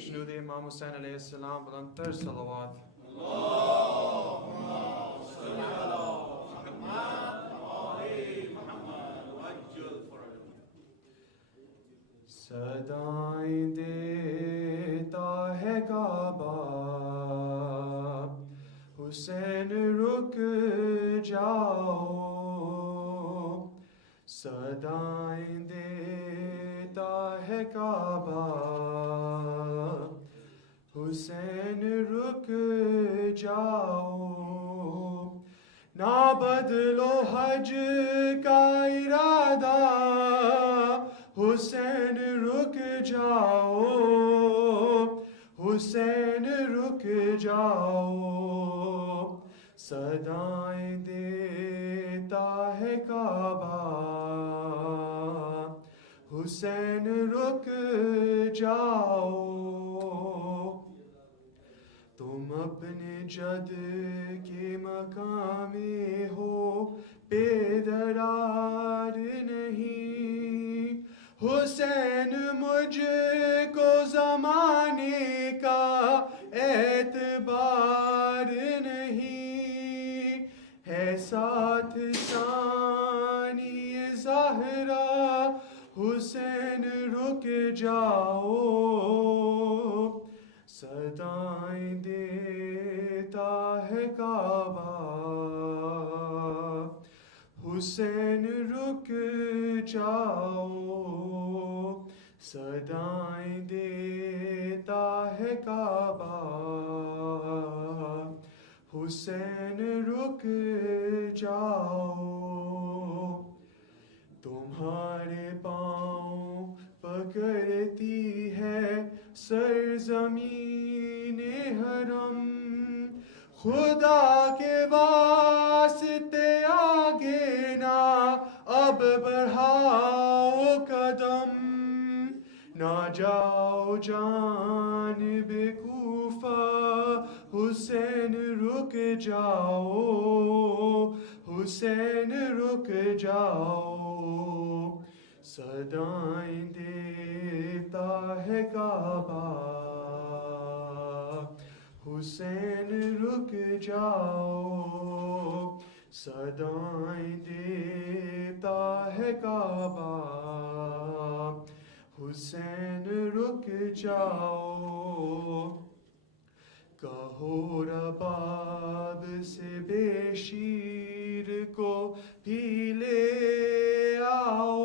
شنود امام حسین علیہ السلام بلند تر صلوات. اللهم صل على محمد وآل محمد وعجل فرجهم. صدائیں دیتا ہے کعبہ حسین رک جاؤ. صدائیں دیتا ہے کعبہ حسین رک جاؤ. نہ بدلو حج کا ارادہ حسین رک جاؤ. حسین رک جاؤ. صدائیں دیتا ہے کعبہ حسین رک جاؤ. تم اپنے جد کے مقام میں ہو بیدرار نہیں. حسین مجھ کو زمانے کا اعتبار نہیں. ہے ساتھ ثانی زہرا حسین رک جاؤ. صدائیں دیتا ہے کعبہ حسین رک جاؤ. صدائیں دیتا ہے کعبہ حسین رک جاؤ. تمہارے پاؤں پکڑتی ہے سرزمین حرم. خدا کے واسطے آگے نہ اب بڑھاؤ قدم. نہ جاؤ جانب کوفہ حسین رک جاؤ. حسین رک جاؤ. صدائیں دیتا ہے کعبہ حسین رک جاؤ. صدائیں دیتا ہے کعبہ حسین رک جاؤ. کہو رباب سے بے شیر کو بھی لے آؤ.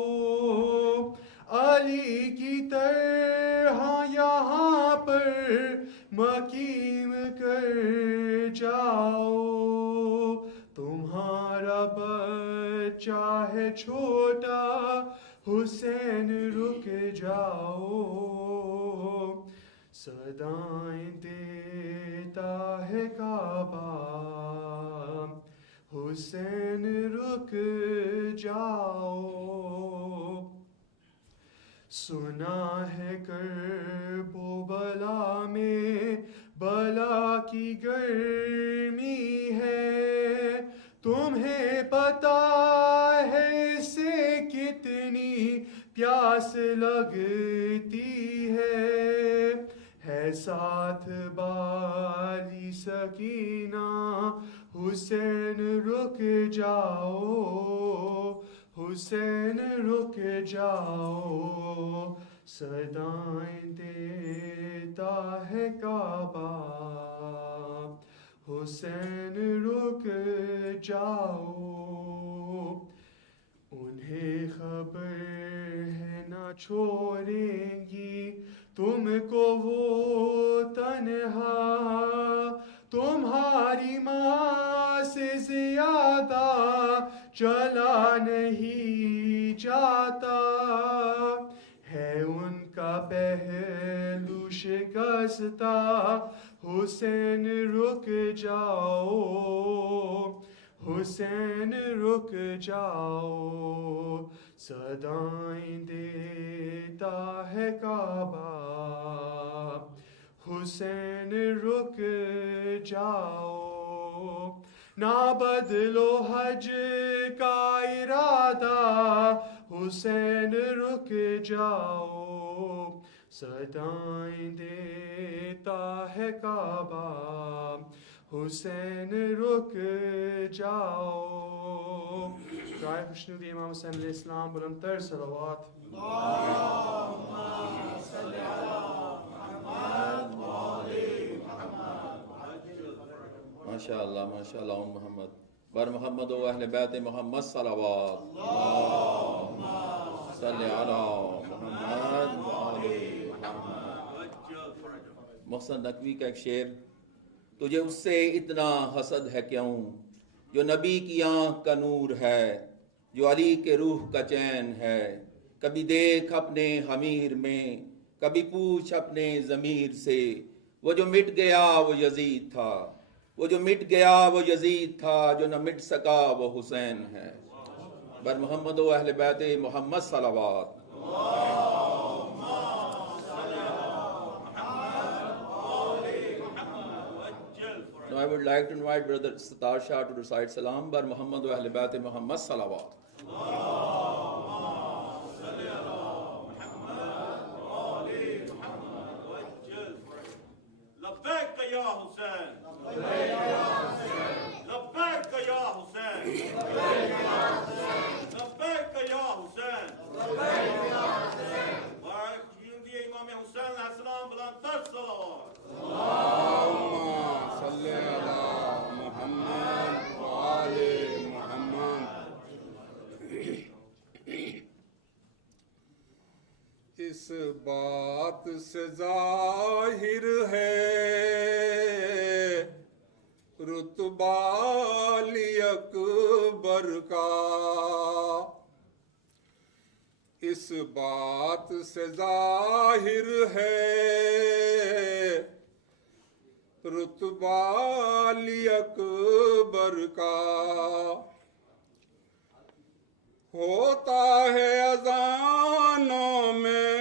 علی کی طرح یہاں پر مقیم کر جاؤ. تمہارا بچہ ہے چھوٹا حسین رک جاؤ. صدائیں دیتا ہے کعبہ حسین رک جاؤ. سنا ہے کرب و بلا میں بلا کی گرمی ہے. تمہیں پتہ ہے اسے کتنی پیاس لگتی ہے. ساتھ بالی سکینہ حسین رک جاؤ. حسین رک جاؤ. صدائیں دیتا ہے کعبہ حسین رک جاؤ. انہیں خبر ہے نہ چھوڑیں گی تم کو وہ تنہا. تمہاری ماں سے زیادہ چلا نہیں جاتا. ہے ان کا پہلو شکستہ حسین رک جاؤ. حسین رک جاؤ. صدائیں دیتا ہے کعبہ حسین رک جاؤ. نہ بدلو حج کا ارادہ حسین رک جاؤ. صدائیں دیتا ہے کعبہ حسین رک جاؤ. رائے خوشنودی امام حسین علیہ السلام بلند تر صلوات. ماشاء اللہ ماشاء اللہ محمد بر محمد و اہل بیت محمد صلوات. اللہم صلی علی محمد و آل محمد. محسن نقوی کا ایک شعر. تجھے اس سے اتنا حسد ہے کیوں جو نبی کی آنکھ کا نور ہے، جو علی کے روح کا چین ہے. کبھی دیکھ اپنے حمیر میں، کبھی پوچھ اپنے ضمیر سے. وہ جو مٹ گیا وہ یزید تھا، وہ جو مٹ گیا وہ یزید تھا، جو نہ مٹ سکا وہ حسین ہے. بر محمد و اہل بیت محمد صلوات. Now I would like to invite Brother Sattar Shah to recite Salam bar Muhammad wa Ahl Bayt Muhammad Salawat. لبيك يا حسين لبيك يا حسين لبيك يا حسين. بارك جندي امام حسين علیہ السلام بلند تر صلوات. اللهم صل على محمد وآل محمد. اس بات سے ظاہر ہے رتبہ علی اکبر کا. اس بات سے ظاہر ہے رتبہ علی اکبر کا. ہوتا ہے اذانوں میں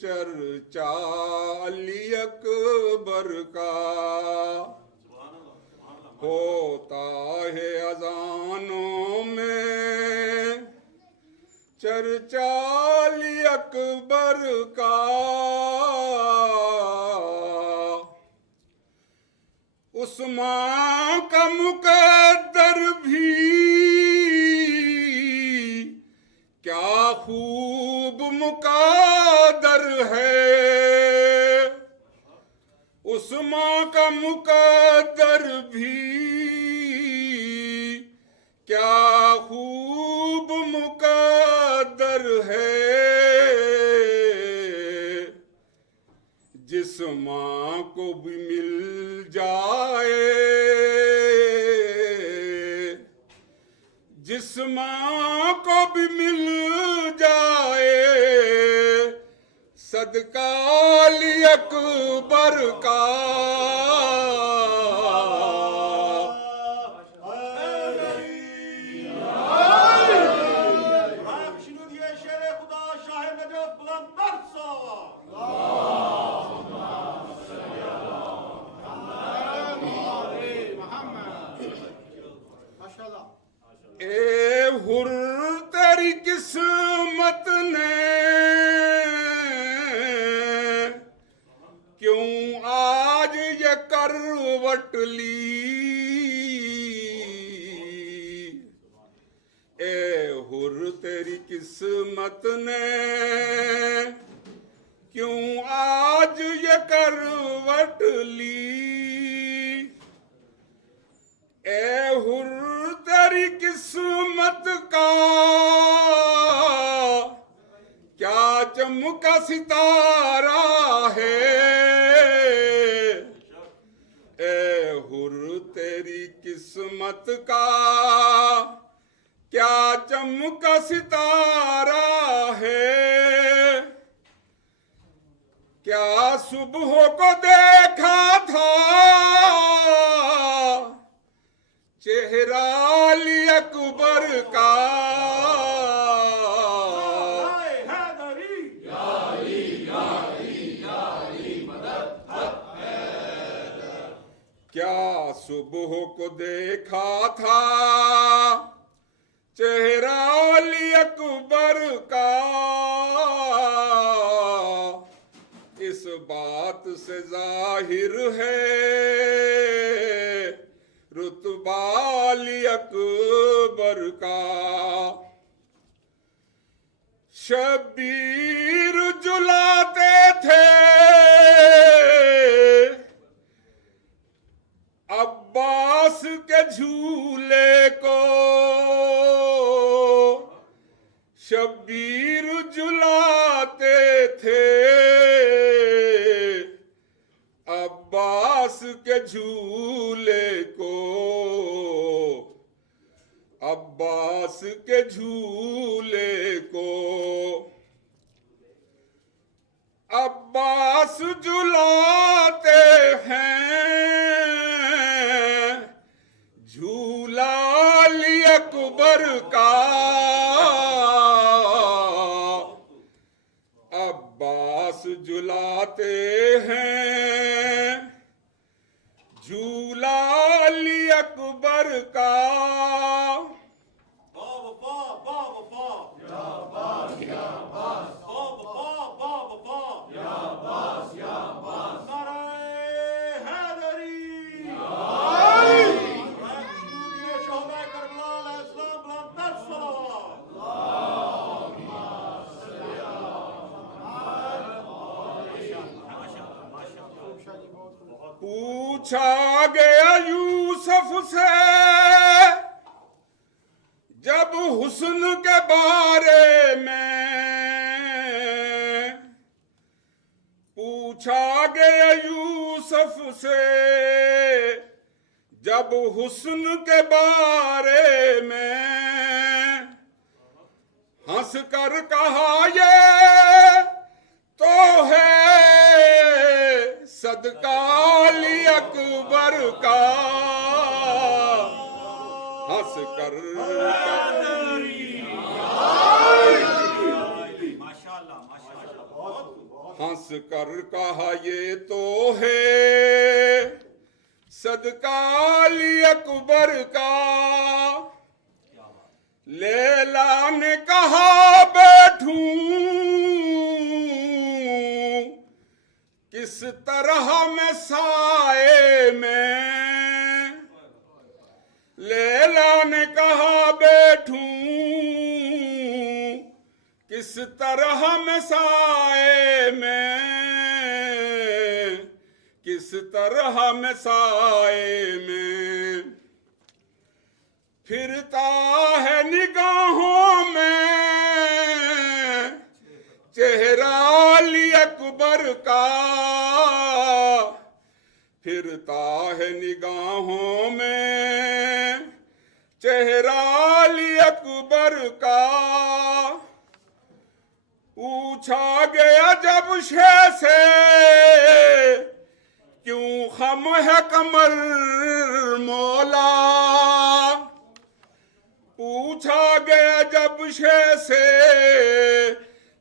چرچا علی اکبر کا. ہوتا ہے اذانوں میں چرچا علی اکبر کا. عثمان کا مقدر بھی کیا خوب مقدر ہے. عثمان کا مقدر بھی کیا خوب مقدر ہے. جس ماں کو بھی مل جائے جس ماں کو بھی مل جائے صدقہ علی اکبر کا. اے ہر تیری قسمت نے کیوں آج یہ کروٹ لی. اے ہر تیری قسمت نے کیوں آج یہ کروٹ لی. اے ہر تیری قسمت کا کیا چمکا ستارہ ہے. اے ہر تیری قسمت کا کیا چمکا ستارہ ہے. کیا صبح کو دیکھا تھا چہرہ علی اکبر کا. کیا صبح کو دیکھا تھا چہرہ علی اکبر کا. سے ظاہر ہے رتبہ علی اکبر کا، شبیر جلاتے تھے عباس کے جھولے کو، شبیر جلاتے تھے عباس کے جھولے کو، عباس کے جھولے کو، عباس جلاتے ہیں جھولا علی اکبر کا، عباس جلاتے ہیں جھولا علی اکبر کا، پوچھا گیا یوسف سے جب حسن کے بارے میں، پوچھا گیا یوسف سے جب حسن کے بارے میں، ہنس کر کہا یہ تو ہے صدقہ علی اکبر کا، ہنس کر ہنس کر کہا یہ تو ہے صدقہ علی اکبر کا، لیلا نے کہا بیٹھوں کس طرح میں سائے میں، لیلا نے کہا بیٹھوں کس طرح میں سائے میں، کس طرح میں سائے میں، پھرتا ہے نگاہوں میں چہرہ علی اکبر کا، پھرتا ہے نگاہوں میں چہرہ علی اکبر کا، پوچھا گیا جب شے سے کیوں خم ہے کمر مولا، پوچھا گیا جب شے سے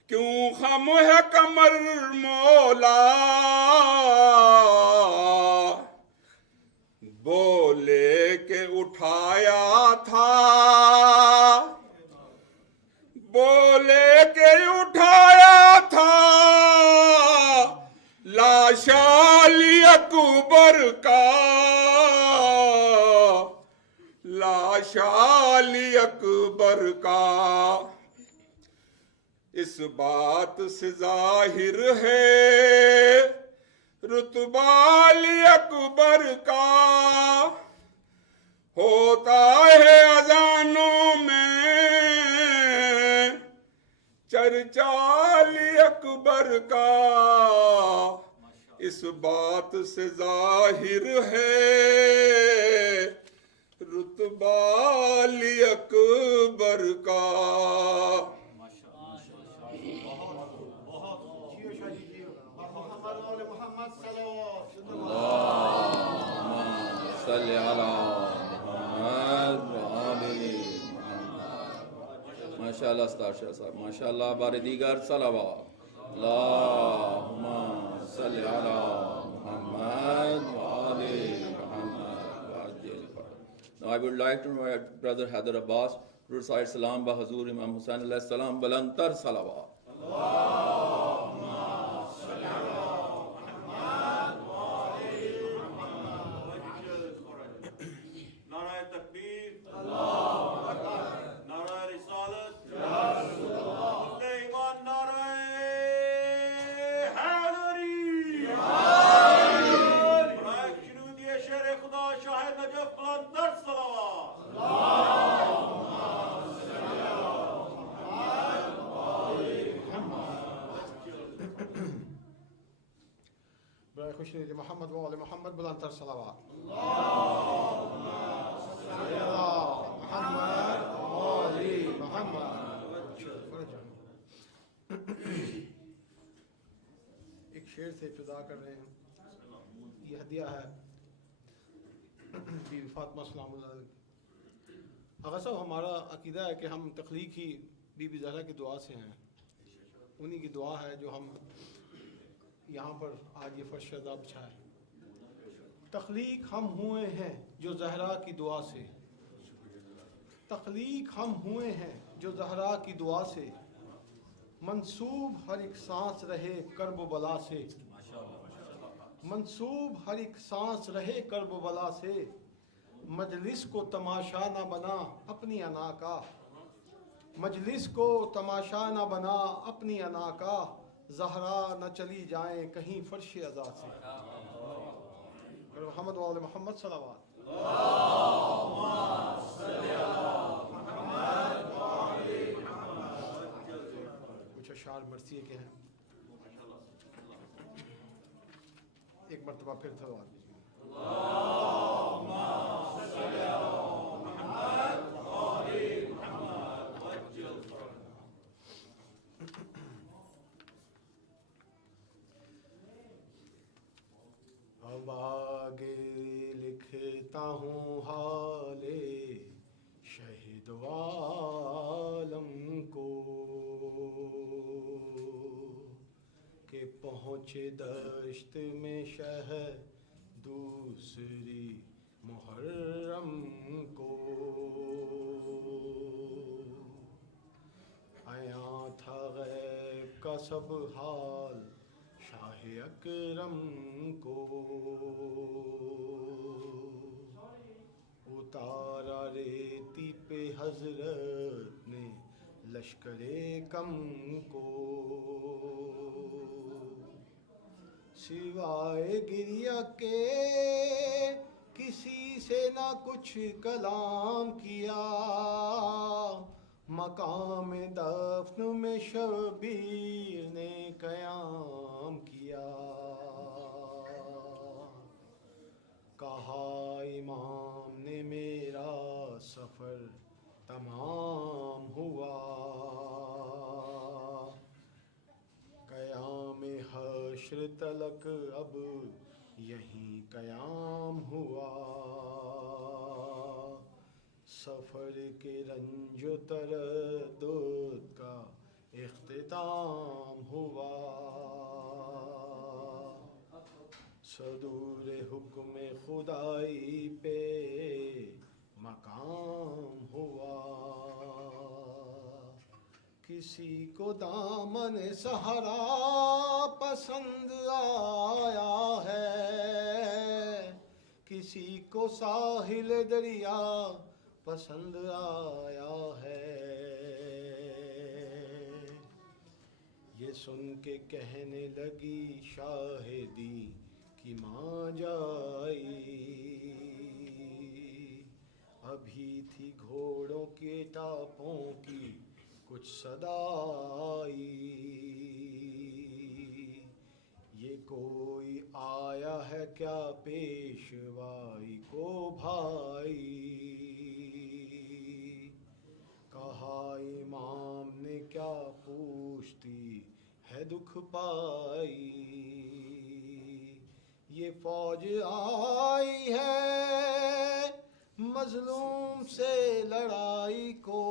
کیوں خم ہے کمر مولا، بولے کہ اٹھایا تھا، بولے کہ اٹھایا تھا لاش علی اکبر کا، لاش علی اکبر کا، اس بات سے ظاہر ہے رتبہ علی اکبر کا، ہوتا ہے اذانوں میں چرچا علی اکبر کا، اس بات سے ظاہر ہے رتبہ علی اکبر کا۔ صلی علی محمد ماشاءاللہ استاد شاہ صاحب ماشاءاللہ بار دیگر صلوات اللہم صلی علی محمد Now I would like to invite Brother Haider Abbas to recite Salam ba Hazur Imam Hussain alayhi salam balantar salawat. Allahumma salli ala Muhammad خوش ندی محمد و آل محمد بلند تر صلوات محمد و آل محمد. ایک شعر سے ابتدا کر رہے ہیں. یہ ہدیہ ہے بی فاطمہ سلام اللہ علیہ. آغا صاحب ہمارا عقیدہ ہے کہ ہم تخلیق ہی بی بی زہرا کی دعا سے ہیں. انہی کی دعا ہے جو ہم یہاں پر آج یہ فرش شہزاد بچھا ہے. تخلیق ہم ہوئے ہیں جو زہرا کی دعا سے. تخلیق ہم ہوئے ہیں جو زہرا کی دعا سے. منسوب ہر ایک سانس رہے کرب و بلا سے. منسوب ہر ایک سانس رہے کرب و بلا سے. مجلس کو تماشا نہ بنا اپنی انا کا. مجلس کو تماشا نہ بنا اپنی انا کا. زہرا نہ چلی جائیں کہیں فرش عزا سے. محمد و آل محمد صلوات. کچھ اشعار مرثیہ کے ہیں. ایک مرتبہ پھر صلوات دیجیے. اب آگے لکھتا ہوں حال شہید عالم کو کہ پہنچے دشت میں شہر دوسری محرم کو. آیا تھا غیب کا سب حال شاہ اکرم کو. اتارا ریتی پہ حضرت نے لشکر کم کو. سوائے گریہ کے کسی سے نہ کچھ کلام کیا. مقام دفن میں شبیر نے قیام کیا. کہا امام نے میرا سفر تمام ہوا. قیام حشر تلک اب یہیں قیام ہوا. سفر کے رنج و تردد کا اختتام ہوا. صدور حکم خدائی پہ مقام ہوا. کسی کو دامن صحرا پسند آیا ہے. کسی کو ساحل دریا پسند آیا ہے. یہ سن کے کہنے لگی شاہدی کی ماں جائی. ابھی تھی گھوڑوں کے ٹاپوں کی کچھ صدا آئی. یہ کوئی آیا ہے کیا پیشوائی کو بھائی. کہا امام نے کیا پوچھتی ہے دکھ پائی. یہ فوج آئی ہے مظلوم سے لڑائی کو.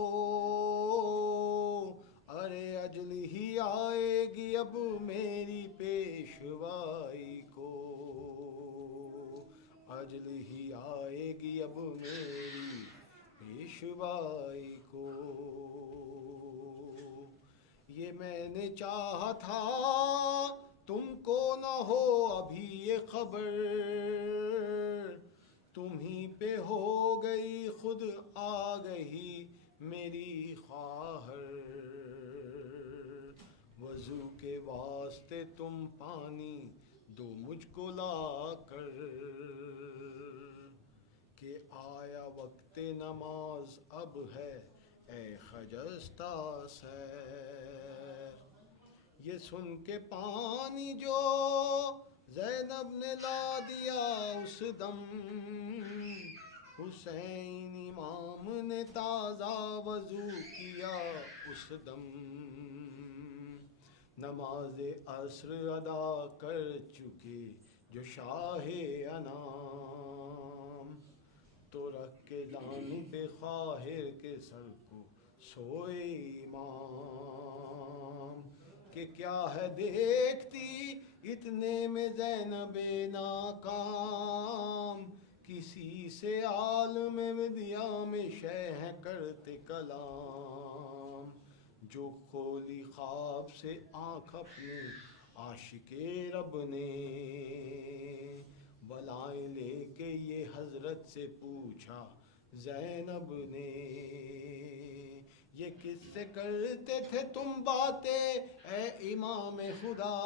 ارے اجل ہی آئے گی اب میری پیشوائی کو. اجل ہی آئے گی اب میری پیشوائی کو. یہ میں نے چاہا تھا تم کو نہ ہو ابھی یہ خبر. تم ہی پہ ہو گئی خود آ گئی میری خواہر. وضو کے واسطے تم پانی دو مجھ کو لا کر. کہ آیا وقت نماز اب ہے اے خجستہ سیر. یہ سن کے پانی جو زینب نے لا دیا اس دم، حسین امام نے تازہ وضو کیا اس دم، نماز عصر ادا کر چکے جو شاہ انام، تو رکھ کے جانب خواہر کے سر کو سوئے امام، کہ کیا ہے دیکھتی اتنے میں زینب ناکام، کسی سے عالم ودیا میں شہ کرتے کلام، جو کھولی خواب سے آنکھ اپنی عاشق رب نے، بلائیں لے کے یہ حضرت سے پوچھا زینب نے، یہ کس سے کرتے تھے تم باتیں اے امام خدا،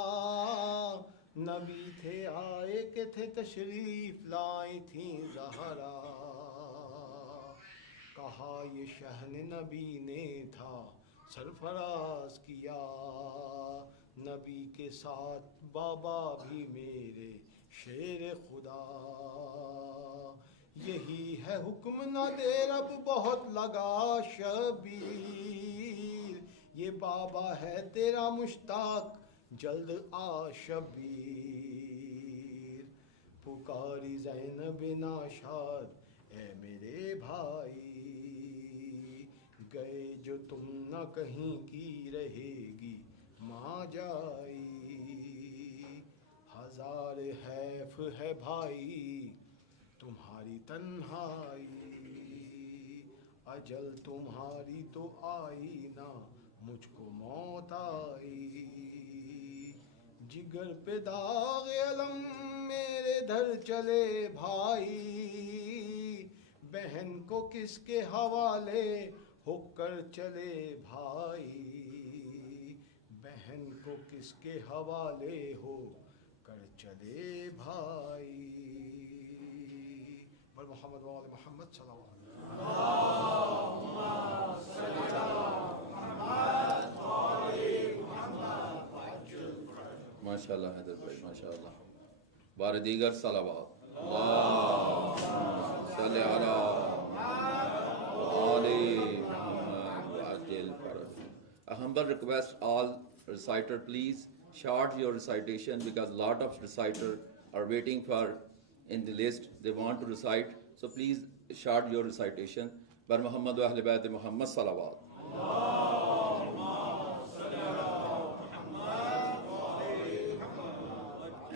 نبی تھے آئے کہ تھے تشریف لائی تھیں زہرا، کہا یہ شہن نبی نے تھا سرفراز کیا، نبی کے ساتھ بابا بھی میرے شیر خدا، یہی ہے حکم نہ دے رب بہت لگا شبیر، یہ بابا ہے تیرا مشتاق جلد آ شبیر، پکاری زینب ناشاد اے میرے بھائی، گئے جو تم نہ کہیں کی رہے گی ماں جائی، ہزار حیف ہے بھائی تمہاری تنہائی، اجل تمہاری تو آئی نہ مجھ کو موت آئی، جگر پہ داغ علم میرے دھر چلے بھائی، بہن کو کس کے حوالے ہو کر چلے بھائی، بہن کو کس کے حوالے ہو کر چلے بھائی، پر محمد و آل محمد صلی اللہ علیہ وسلم۔ ماشاء اللہ حیدر بھائی ماشاء اللہ، بار دیگر صلوات، اللہم صلی علی آل محمد وعجل fridge. A humble request, all reciter please short your recitation because lot of reciter are waiting for in the list, they want to recite, so please short your recitation. Bar Muhammad wa Ahl Bayt Muhammad salawat.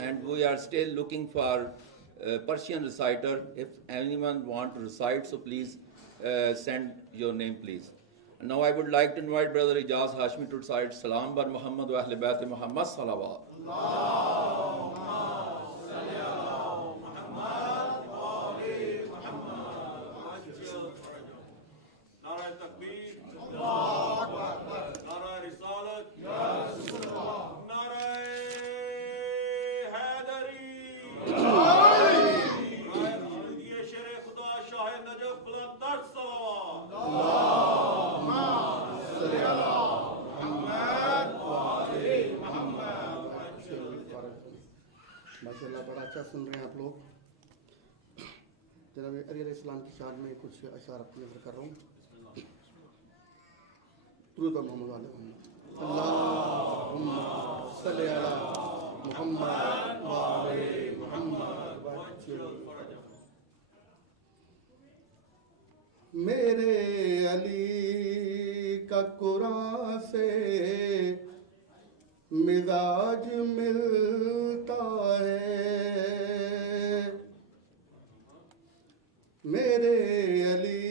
And we are still looking for Persian reciter. If anyone want to recite, so please send your name please. And now I would like to invite Brother Ijaz Hashmi to recite Salam bar Muhammad wa Ahl Bayt Muhammad salawat. نعرہ تکبیر، نعرہ رسالت، نعرہ حیدری، یہ شیر خدا شاہ Najaf بلندر صلوات۔ ماشاء اللہ بڑا اچھا سن رہے ہیں آپ لوگ۔ جناب علی علیہ السلام کی شان میں کچھ اشعار اپنے نظر کر رہا ہوں۔ درود بر محمد علیہ وسلم۔ اللہم صلی علی محمد وعلی محمد وعجل فرجہ۔ میرے علی کا قرآن سے مزاج ملتا ہے، میرے علی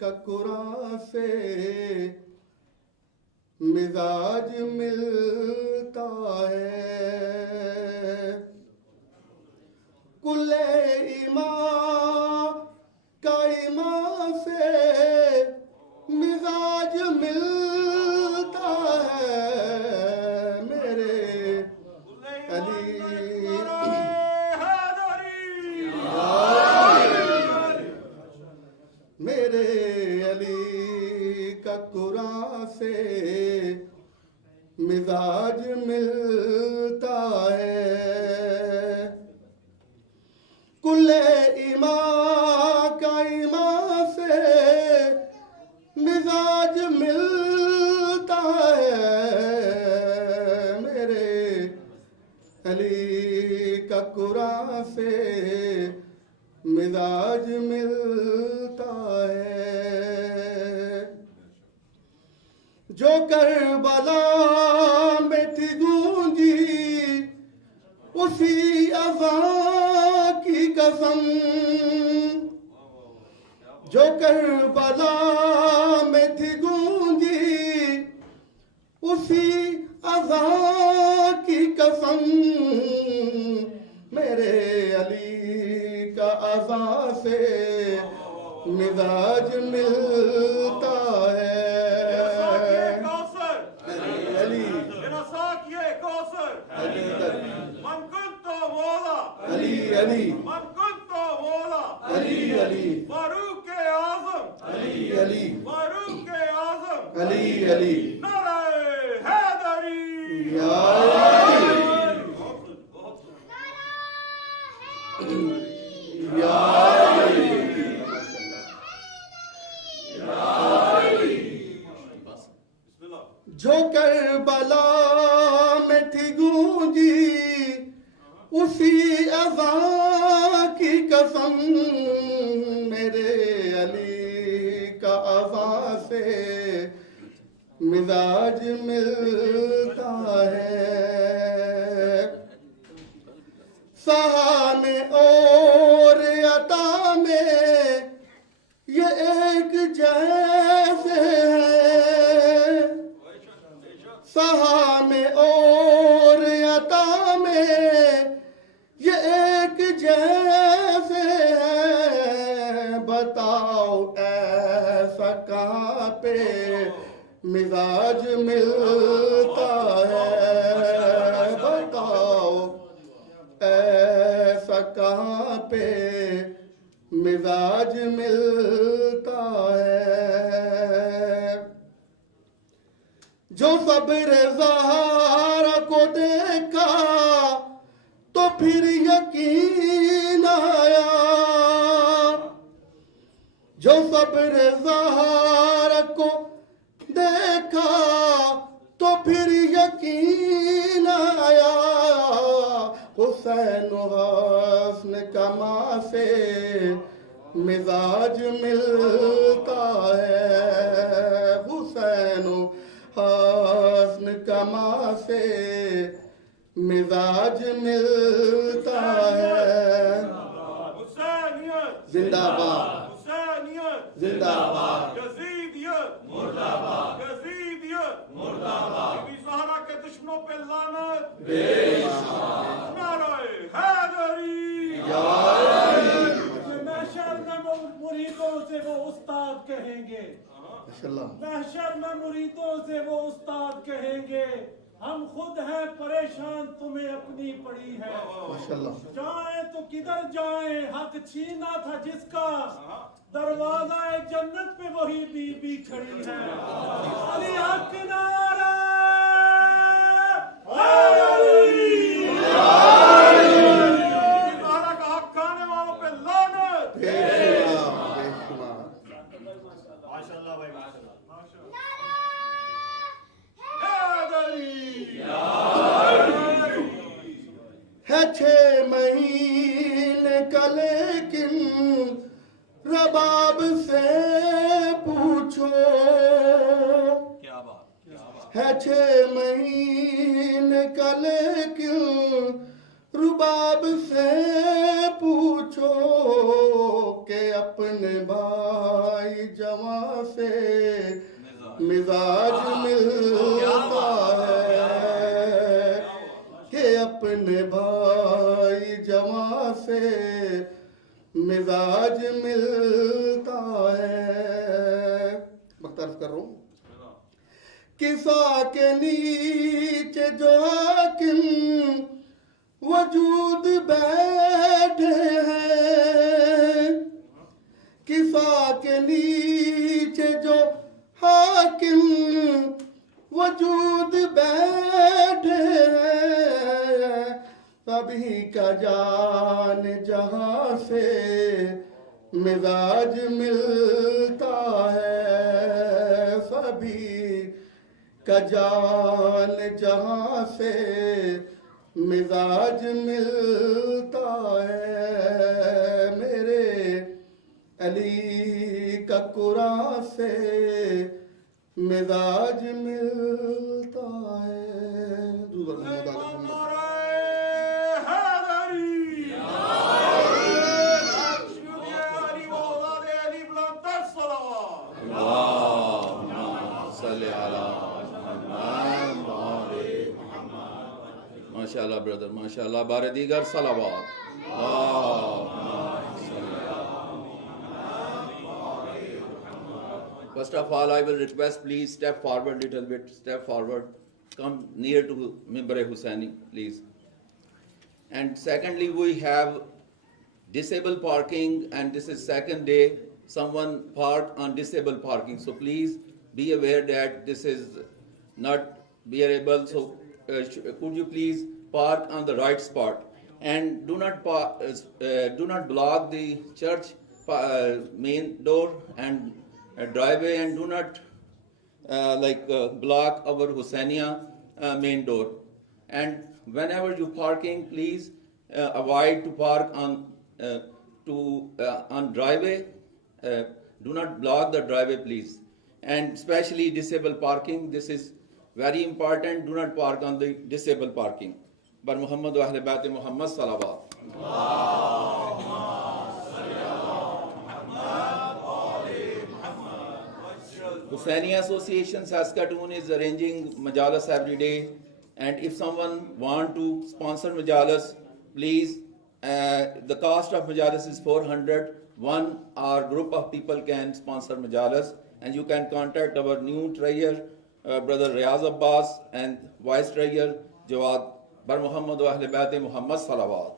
کا قرآن سے مزاج ملتا ہے، کل ایمان کا ایمان سے مزاج ملتا ہے، میرے علی میرے علی کا قرآن سے مزاج ملتا ہے، کل ایمان کا ایمان سے مزاج ملتا ہے میرے علی کا قرآن سے مزاج ملتا ہے جو کربلا میں تھی گونجی اسی اذان کی قسم جو کربلا میں تھی گونجی اسی اذان کی قسم میرے علی کا اذان سے مزاج ملتا ہے علی علی علی علی علی فاروق اعظم علی علی فاروق اعظم علی علی نعرہ حیدری یا یا جو کربلا میں تھی گونجی اسی اذان کی قسم میرے علی کا اذان سے مزاج ملتا ہے سہا میں اور عطا میں یہ ایک جیسے ہیں سہا میں اور عطا میں یہ ایک جیسے ہیں بتاؤ ایسا کہاں پہ مزاج ملتا ہے بتاؤ ایسا کہاں پہ مزاج ملتا ہے جو صبر زہرا کو دیکھا تو پھر یقین آیا جو صبر زہرا کو دیکھا تو پھر یقین آیا حسین حسن کما سے مزاج ملتا ہے حسین حسن کما سے مزاج ملتا ہے حسینیت زندہ باد حسینیت زندہ باد یزیدیت مرد آباد یزیدیت مرد آباد بی زہرا کے دشمنوں پہ لعنت نعرہ حیدری محشر میں مریدوں سے وہ استاد کہیں گے محشر میں مریدوں سے وہ استاد کہیں گے ہم خود ہیں پریشان تمہیں اپنی پڑی ہے جائیں تو کدھر جائیں حق چھینا تھا جس کا دروازہ جنت پہ وہی بی بی کھڑی ہے علی حق نعرہ زہرا کا حق کھانے والوں پہ لعنت ماشاءاللہ بھائی ہے 6 مہینے کا لیکن رباب سے پوچھو ہے 6 مہینے کا لیکن رباب سے پوچھو کہ اپنے بھائی جوان سے مزاج ملتا ہے کہ اپنے بھائی جوان سے مزاج ملتا ہے بخترف کر رہا ہوں کسا کے نیچے جو حاکم وجود بیٹھے ہیں کسا کے نیچے جو حاکم وجود بیٹھے ہیں सभी का जान जहां से मिजाज मिलता है, सभी का जान जहां से मिजाज मिलता है, मेरे अली का कुरान से मिजाज मिलता है। माशाल्लाह ब्रदर, माशाल्लाह। बारे दीगर सलावात। First of all, I will request, please step forward little bit, step forward. Come near to Mimbar Hussaini, please. And secondly, we have disabled parking, and this is second day someone parked on disabled parking. So please be aware that this is not bearable. So could you please park on the right spot, and do not block the church main door and driveway, and do not block our Hussainiya main door. And whenever you parking, please avoid to park on driveway. Do not block the driveway, please. And especially disabled parking, this is very important. Do not park on the disabled parking. Bar Muhammad wa Ahle Bait Muhammad salawat. Hussaini Association Saskatoon is arranging majalis every day, and if someone want to sponsor majalis, please, the cost of majalis is 400. One or group of people can sponsor majalis, and you can contact our new treasurer, brother Riaz Abbas, and vice treasurer Jawad. Bar Muhammad wa Ahle Bait Muhammad salawat.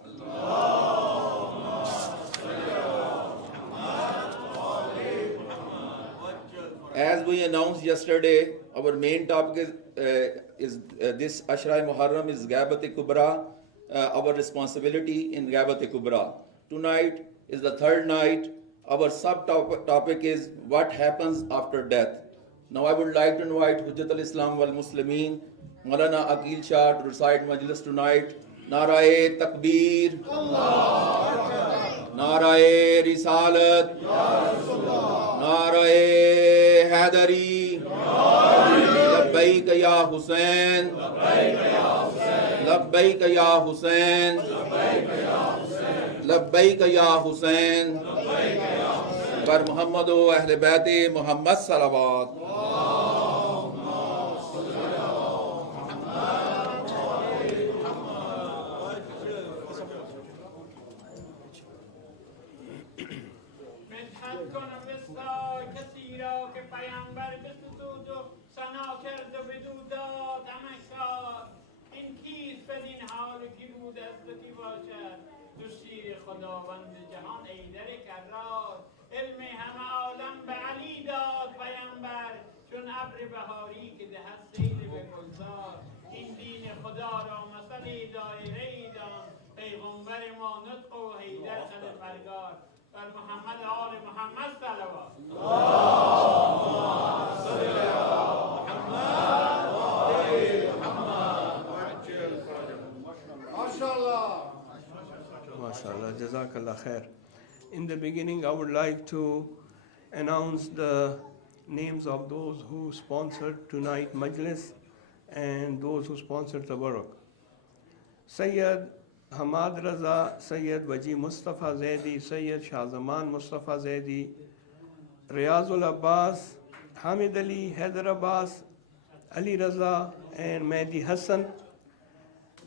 As we announced yesterday, our main topic is this Ashra Muharram is Ghaibat Kubra, our responsibility in Ghaibat Kubra. Tonight is the third night. Our subtopic is what happens after death. Now I would like to invite Hujjat al-Islam wal Muslimin, Moulana Aqeel Shah, to recite Majlis tonight. Narae Takbir, Narae Risalat, Narae Haidari, Labbaik ya Hussain, Labbaik ya Hussain, Labbaik ya Hussain, Bar Muhammadu Ahle Bait Muhammad salawat. خداوند جهان either کرار علم همه عالم به علی داد پیامبر چون ابر بهاری که دهد cell به گلزار این دین خدا را مثل دایره ای دان پیغمبر ما نطق و حیدر خل فرگار بر محمد آل محمد صلوات. MashaAllah, Jazakallah khair. In the beginning, I would like to announce the names of those who sponsored tonight Majlis and those who sponsored Tabarruk. Sayyid Hamad Raza, Sayyid Waji Mustafa Zaidi, Sayyid Shahzaman Mustafa Zaidi, Riazul Abbas, Hamid Ali, Haider Abbas, Ali Raza, and Mehdi Hassan.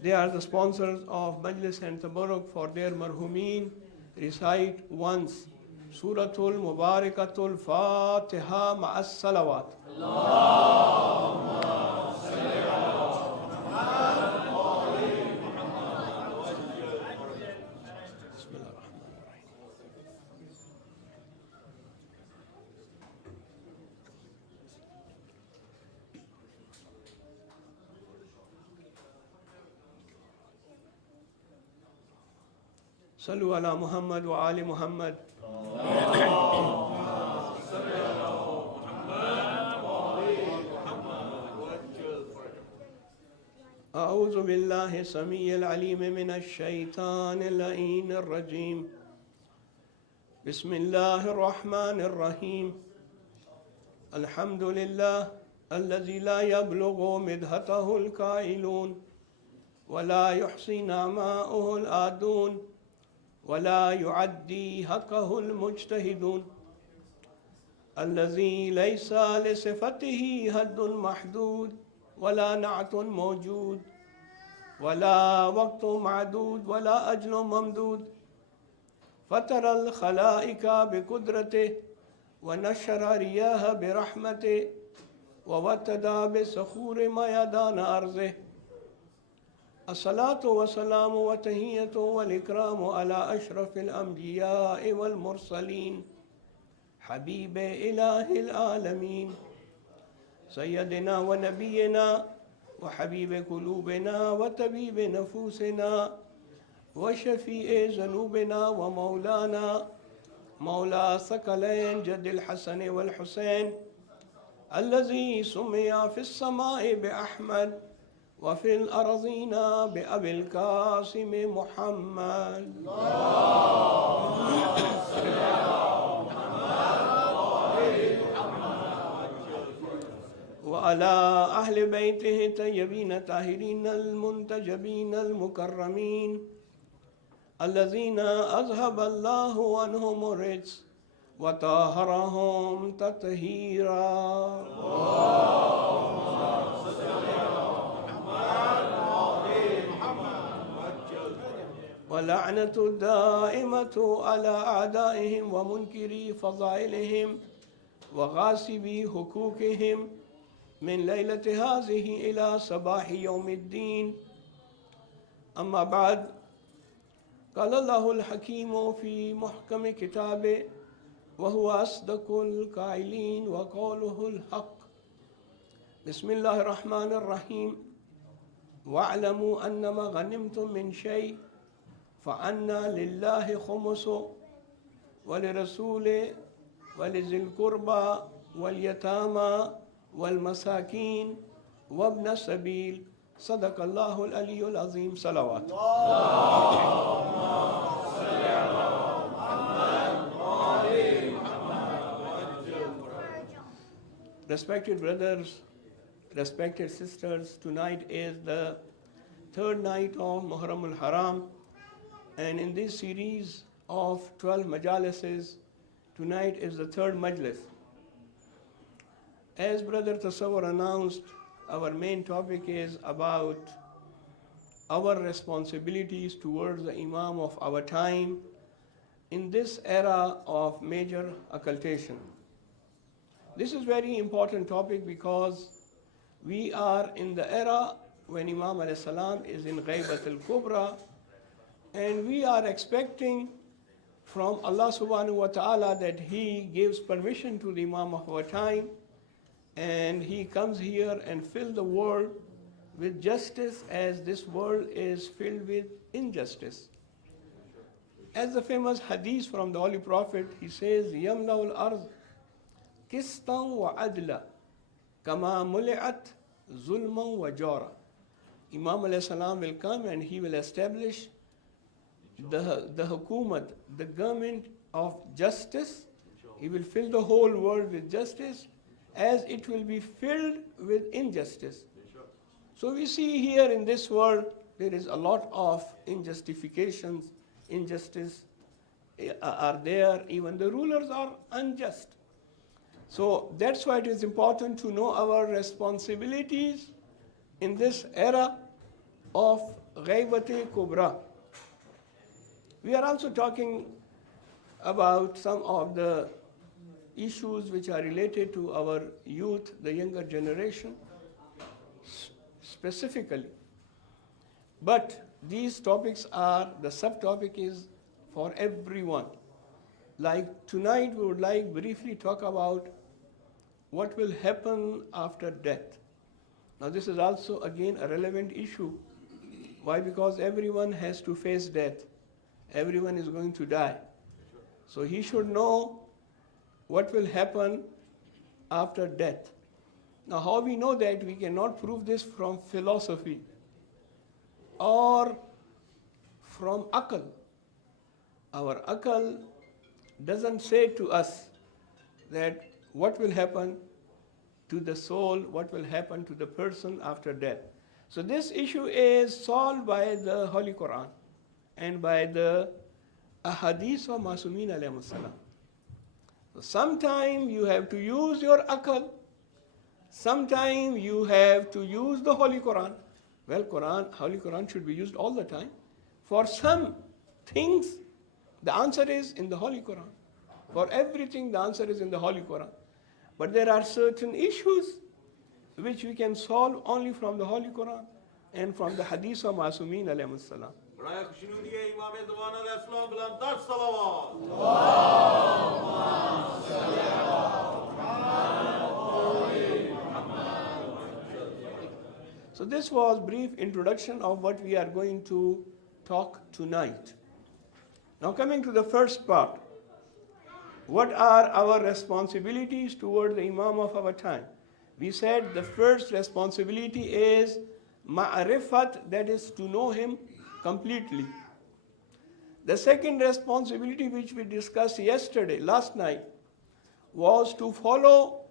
They are the sponsors of Majlis and Tabarruk. For their marhumeen, recite once Suratul Mubarakatul Fatiha Ma'as Salawat. صلوا على محمد وآل محمد. أعوذ بالله السميع العليم من الشيطان اللعين الرجيم. بسم الله الرحمن الرحيم. الحمد لله الذي لا يبلغ مدحته القائلون ولا يحصي نعماءه الآدون ولا يعدي حقه المجتهدون، الذي ليس لصفته حد محدود ولا نعت موجود ولا وقت معدود ولا أجل ممدود، فطر الخلائق بقدرته ونشر رياها برحمته ووتد بصخور ميدان أرضه. الصلاة والسلام والتحية والإكرام على أشرف الأنبياء والمرسلين حبيب إله العالمين سيدنا ونبينا وحبيب قلوبنا وطبيب نفوسنا وشفيع ذنوبنا ومولانا مولى ثقلين جد الحسن والحسين الذي سمي في السماء بأحمد وفي الأرضين بأبي القاسم محمد. وعلى أهل بيته الطيبين الطاهرين المنتجبين المكرمين الذين أذهب الله عنهم الرجس وطهرهم تطهيرا. ولعنة الدائمة على أعدائهم ومنكري فضائلهم وغاصبي حقوقهم من ليلة هذه إلى صباح يوم الدين. أما بعد، قال الله الحكيم في محكم كتابه وهو أصدق القائلين وقوله الحق. بسم الله الرحمن الرحيم. واعلموا أنما غنمتم من شيء فأن لله خمسه ولرسوله ولذي القربى واليتامى والمساكين وابن السبيل. صدق الله العلي العظيم. صلوات. Respected brothers, respected sisters, tonight is the third night of Muharram al-Haram, and in this series of 12 majalises, tonight is the third majlis. As Brother Tasawwur announced, our main topic is about our responsibilities towards the Imam of our time in this era of major occultation. This is very important topic because we are in the era when Imam alayhi salam is in Ghaibat al-Kubra, and we are expecting from Allah subhanahu wa ta'ala that He gives permission to the Imam of our time and he comes here and fill the world with justice as this world is filled with injustice. As the famous hadith from the Holy Prophet, he says, يَمْلَوْ الْأَرْضِ قِسْطًا وَعَدْلًا كَمَا مُلِعَتْ ظُلْمًا وَجَورًا. Imam alayhi salam will come and he will establish the hukumat, the government of justice. He will fill the whole world with justice as it will be filled with injustice. So we see here in this world there is a lot of injustifications, injustice are there, even the rulers are unjust. So that's why it is important to know our responsibilities in this era of Ghaibat Kubra. We are also talking about some of the issues which are related to our youth, the younger generation, specifically. But these topics are, the subtopic is for everyone. Like tonight we would like briefly talk about what will happen after death. Now this is also again a relevant issue. Why? Because everyone has to face death. everyone is going to die. So he should know what will happen after death. Now, how we know that? We cannot prove this from philosophy or from Aqeel. Our Aqeel doesn't say to us that what will happen to the soul, what will happen to the person after death. So this issue is solved by the Holy Quran and by the Ahadith of Masumin alayhi salam. So sometime you have to use your Aqeel, sometime you have to use the Holy Quran. Well, Holy Quran should be used all the time. For some things, the answer is in the Holy Quran. For everything, the answer is in the Holy Quran. But there are certain issues which we can solve only from the Holy Quran and from the Hadith of Masumin alayhi salam. برای خوشنودی امام زمان علیه السلام بلند 10 صلوات. So this was brief introduction of what we are going to talk tonight. Now coming to the first part. What are our responsibilities toward the Imam of our time? We said the first responsibility is ma'arifat, that is to know him completely. The second responsibility which we discussed last night, was to follow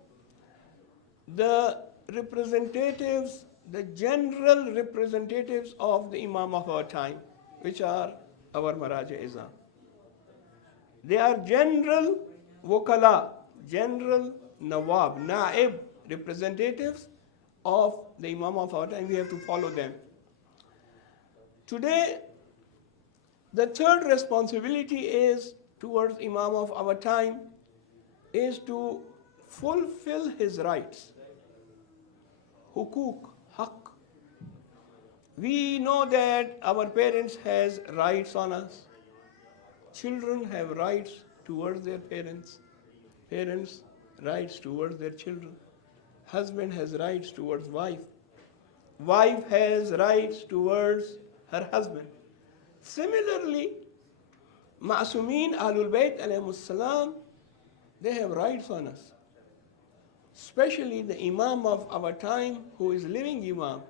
the representatives, the general representatives of the Imam of our time, which are our Maraja-e-Izam. They are general wukala, general nawab, naib, representatives of the Imam of our time. We have to follow them. Today, the third responsibility is towards Imam of our time is to fulfill his rights. Hukuk, haq. We know that our parents has rights on us. Children have rights towards their parents. Parents rights towards their children. Husband has rights towards wife. Wife has rights towards her husband. Similarly, Ma'asumin Ahlul Bayt alayhimus salam, they have rights on us. Especially the Imam of our time, who is living Imam.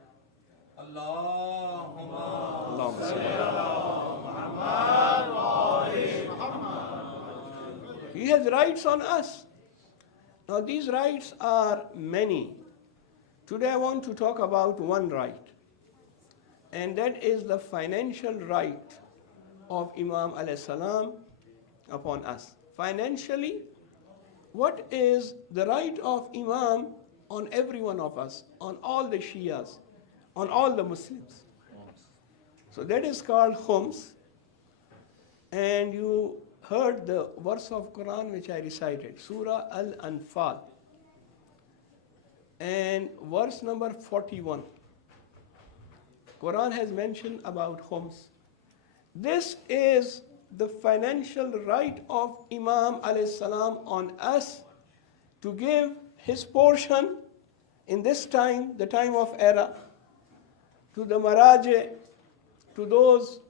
Allahumma salli ala Muhammad. He has rights on us. Now these rights are many. Today I want to talk about one right, and that is the financial right of Imam alayhi salam upon us. Financially, what is the right of Imam on every one of us, on all the Shias, on all the Muslims? So that is called khums. And you heard the verse of Quran which I recited, Surah Al-Anfal, and verse number 41. Quran has mentioned about khums. This is the financial right of Imam alayhi salam on us to give his portion in this time, the time of era, to the Maraje, to those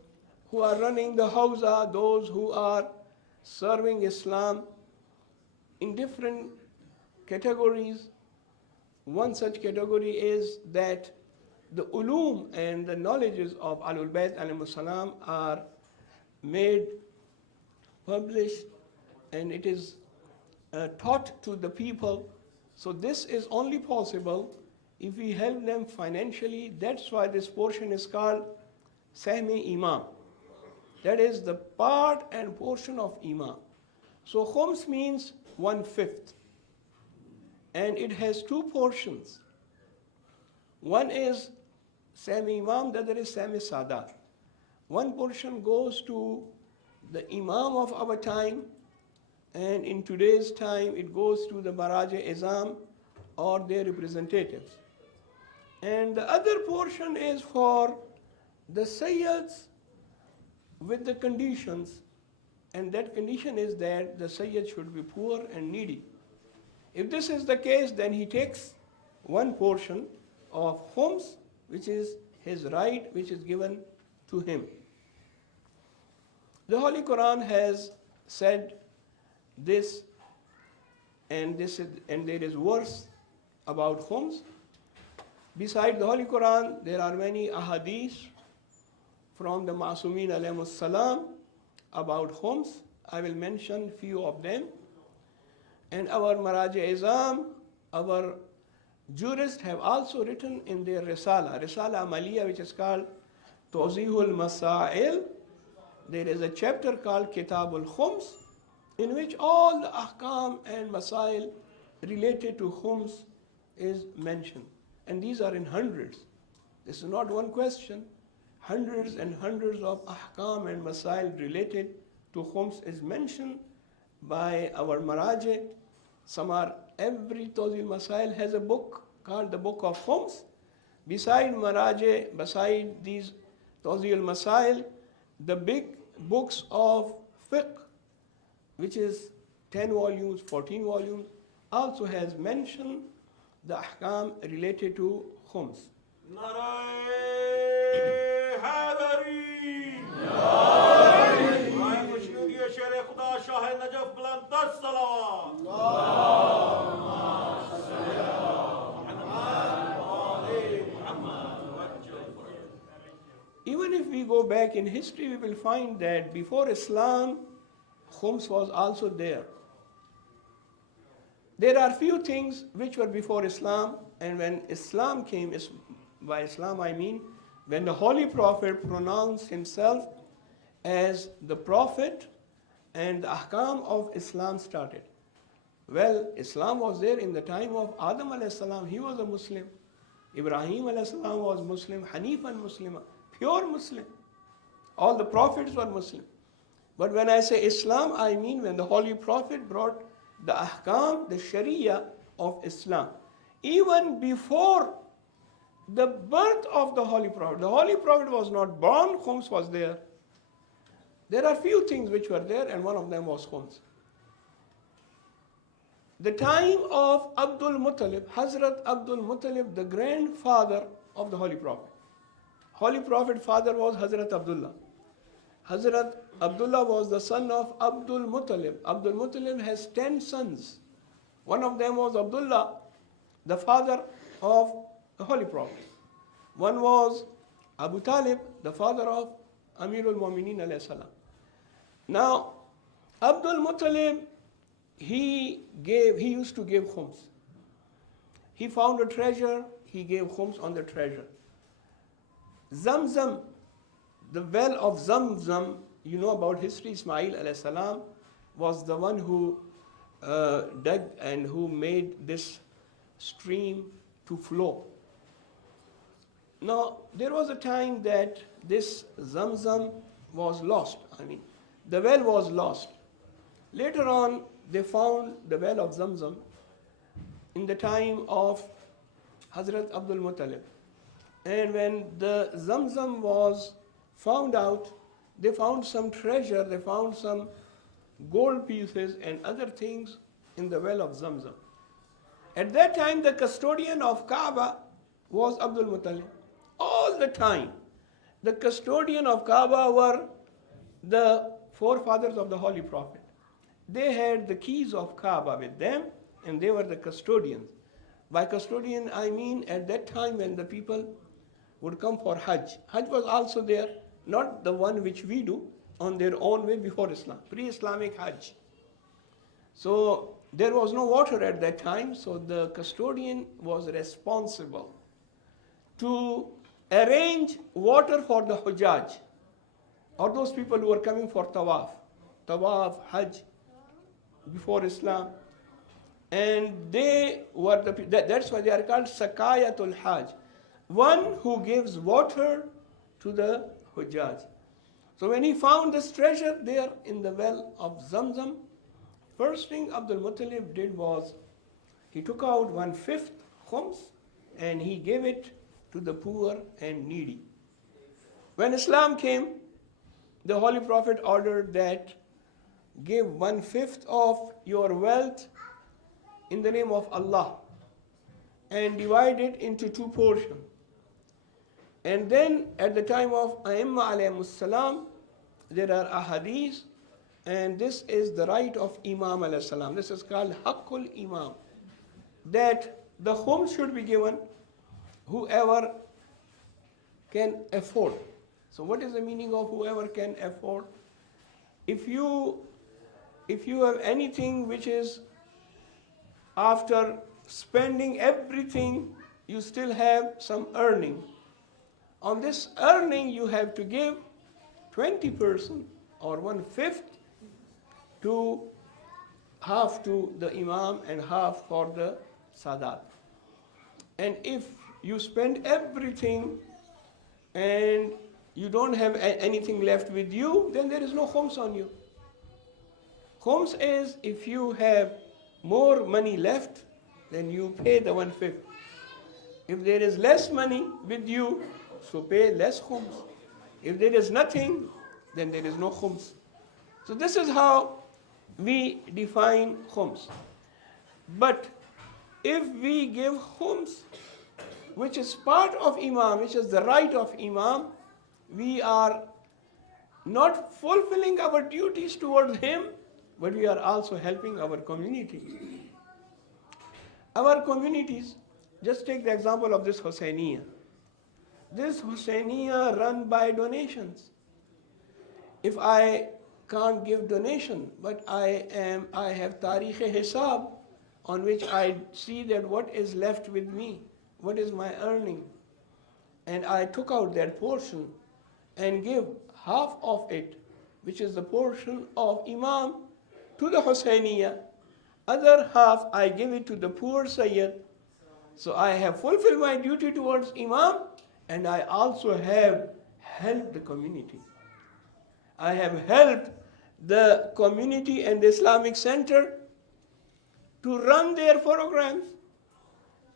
who are running the Hawza, those who are serving Islam in different categories. One such category is that the ulum and the knowledges of Ahlul Bayt alayhimus salam are made, published, and it is taught to the people. So this is only possible if we help them financially. That's why this portion is called Sahmi Imam. That is the part and portion of Imam. So khums means 1/5. And it has two portions. One is Sahmi Imam, the other is Sahmi Sadat. One portion goes to the Imam of our time, and in today's time it goes to the Maraja-e-Izam or their representatives. And the other portion is for the Sayyids with the conditions, and that condition is that the Sayyid should be poor and needy. If this is the case, then he takes one portion of khums, which is his right, which is given to him. The Holy Quran has said this, and there is verse about khums. Beside the Holy Quran, there are many ahadith from the Ma'sumin alayhimus salam about khums. I will mention few of them. And our Maraji Izam, our jurists have also written in their Risala Amaliya, which is called Tawzihul Masail. There is a chapter called Kitabul Khums, in which all the ahkam and masail related to khums is mentioned. And these are in hundreds. This is not one question. Hundreds and hundreds of ahkam and masail related to khums is mentioned by our Maraji. Every Tawzil Masail has a book called the Book of Khums. Beside these Tawzil Masail, the big books of fiqh, which is 10 volumes, 14 volumes, also has mentioned the ahkam related to khums. Even if we go back in history, we will find that before Islam, khums was also there. There are few things which were before Islam, and when Islam came, by Islam I mean when the Holy Prophet pronounced himself as the Prophet and the ahkam of Islam started. Well, Islam was there in the time of Adam alayhi salam. He was a Muslim. Ibrahim alayhi salam was Muslim. Hanifan Muslima, pure Muslim. All the prophets were Muslim. But when I say Islam, I mean when the Holy Prophet brought the ahkam, the sharia of Islam. Even before the birth of the Holy Prophet was not born, khums was there. There are few things which were there, and one of them was khums. The time of Abdul Muttalib, Hazrat Abdul Muttalib, the grandfather of the Holy Prophet. Holy Prophet father was Hazrat Abdullah. Hazrat Abdullah was the son of Abdul Muttalib. Abdul Muttalib has 10 sons. One of them was Abdullah, the father of the Holy Prophet. One was Abu Talib, the father of Amirul Mu'mineen alayhi salam. Now, Abdul Muttalib, he used to give khums. He found a treasure, he gave khums on the treasure. Zamzam, the well of Zamzam, you know about history, Ismail alayhi salam was the one who dug and who made this stream to flow. Now, there was a time that this Zamzam was lost. The well was lost. Later on, they found the well of Zamzam in the time of Hazrat Abdul Muttalib. And when the Zamzam was found out, they found some treasure, they found some gold pieces and other things in the well of Zamzam. At that time, the custodian of Kaaba was Abdul Muttalib. All the time, the custodian of Kaaba were the forefathers of the Holy Prophet. They had the keys of Kaaba with them, and they were the custodians. By custodian, I mean at that time when the people would come for Hajj. Hajj was also there, not the one which we do on their own way before Islam, pre-Islamic Hajj. So there was no water at that time, so the custodian was responsible to arrange water for the Hujjaj, or those people who were coming for Tawaf, Hajj, before Islam. And they were that's why they are called Sakayatul Hajj, one who gives water to the Hujjaj. So when he found this treasure there in the well of Zamzam, first thing Abdul Muttalib did was, he took out 1/5 khums and he gave it to the poor and needy. When Islam came, the Holy Prophet ordered that give 1/5 of your wealth in the name of Allah and divide it into 2 portions. And then at the time of Aimma alayhimus salam, there are ahadith, and this is the right of Imam alayhi salam. This is called Haqqul Imam, that the khums should be given whoever can afford. So what is the meaning of whoever can afford? If you have anything which is after spending everything, you still have some earning. On this earning, you have to give 20% or 1/5 to half to the Imam and half for the Sadat. And if you spend everything and you don't have anything left with you, then there is no khums on you. Khums is if you have more money left, then you pay the 1/5. If there is less money with you, so pay less khums. If there is nothing, then there is no khums. So this is how we define khums. But if we give khums, which is part of Imam, which is the right of Imam, we are not fulfilling our duties towards him, but we are also helping our community. Our communities, just take the example of this Hussainiya. This Hussainiya run by donations. If I can't give donation, but I have Tarikh-e-Hisab on which I see that what is left with me, what is my earning, and I took out that portion and give half of it, which is the portion of Imam, to the Hussainiya. Other half I give it to the poor Sayyid. So I have fulfilled my duty towards Imam, and I also have helped the community. I have helped the community and the Islamic Center to run their programs,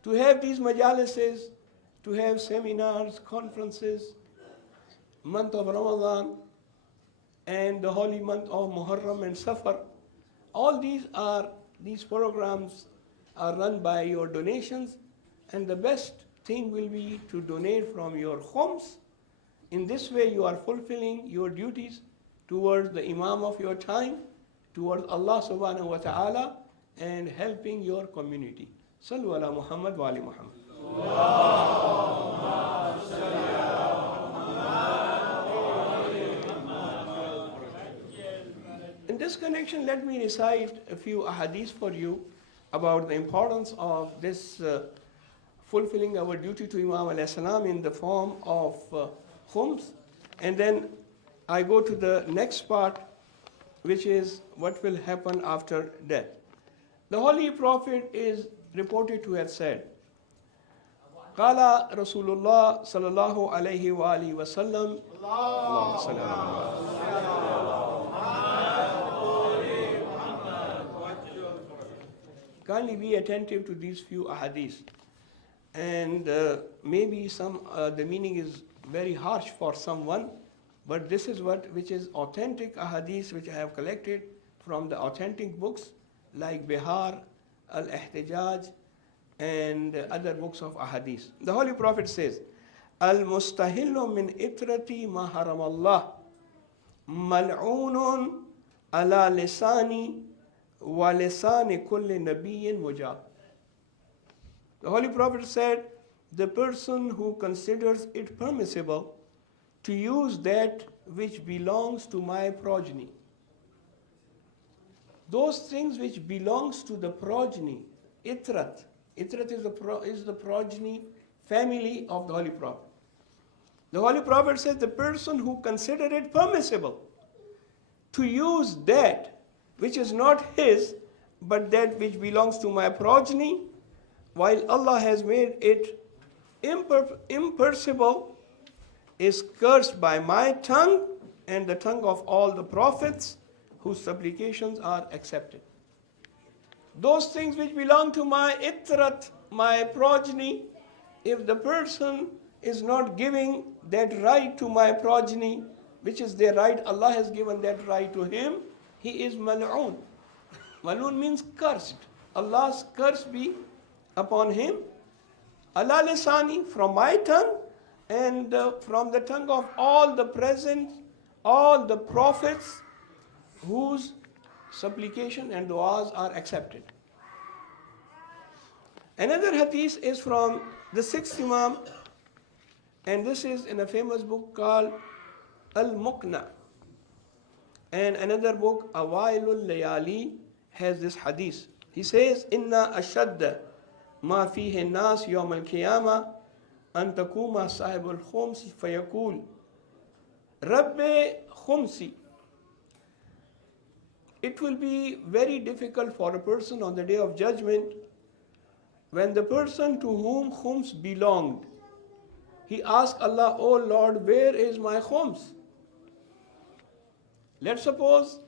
to have these majalises, to have seminars, conferences, month of Ramadan, and the holy month of Muharram and Safar. All these programs are run by your donations, and the best thing will be to donate from your khums. In this way you are fulfilling your duties towards the Imam of your time, towards Allah subhanahu wa ta'ala, and helping your community. Sallu ala Muhammad wa ali Muhammad. In this connection, let me recite a few ahadith for you about the importance of this fulfilling our duty to Imam alayhi salam in the form of khums, and then I go to the next part, which is what will happen after death. The Holy Prophet is reported to have said, Qala Rasulullah sallallahu alayhi wa alihi wa sallam, Allahumma salli ala. Kindly be attentive to these few ahadith. And maybe the meaning is very harsh for someone, but this is which is authentic ahadith, which I have collected from the authentic books like Bihar, Al-Ihtijaj, and other books of ahadith. The Holy Prophet says, Al-mustahillu min itrati ma haram Allah, mal'unun ala lisani wa lisani kulli nabiyyin mujab. The Holy Prophet said, the person who considers it permissible to use that which belongs to my progeny, those things which belongs to the progeny, Itrat is the progeny family of the Holy Prophet. The Holy Prophet says the person who considered it permissible to use that which is not his, but that which belongs to my progeny, while Allah has made it impermissible, is cursed by my tongue and the tongue of all the prophets whose supplications are accepted. Those things which belong to my itrat, my progeny, if the person is not giving that right to my progeny, which is their right, Allah has given that right to him, he is mal'un. Mal'un means cursed. Allah's curse be upon him. Ala lisani, from my tongue, and from the tongue of all the present all the prophets whose supplication and du'as are accepted. Another hadith is from the 6th Imam, and this is in a famous book called Al-Muqna. And another book, Awailul Layali, has this hadith. He says, Inna ashadda ma fihi nas yawm al-qiyamah an takuma sahibul khums fayakul Rabbi khumsi. It will be very difficult for a person on the day of judgment when the person to whom khums belonged, he asked Allah, "Oh Lord, where is my khums?" Let's suppose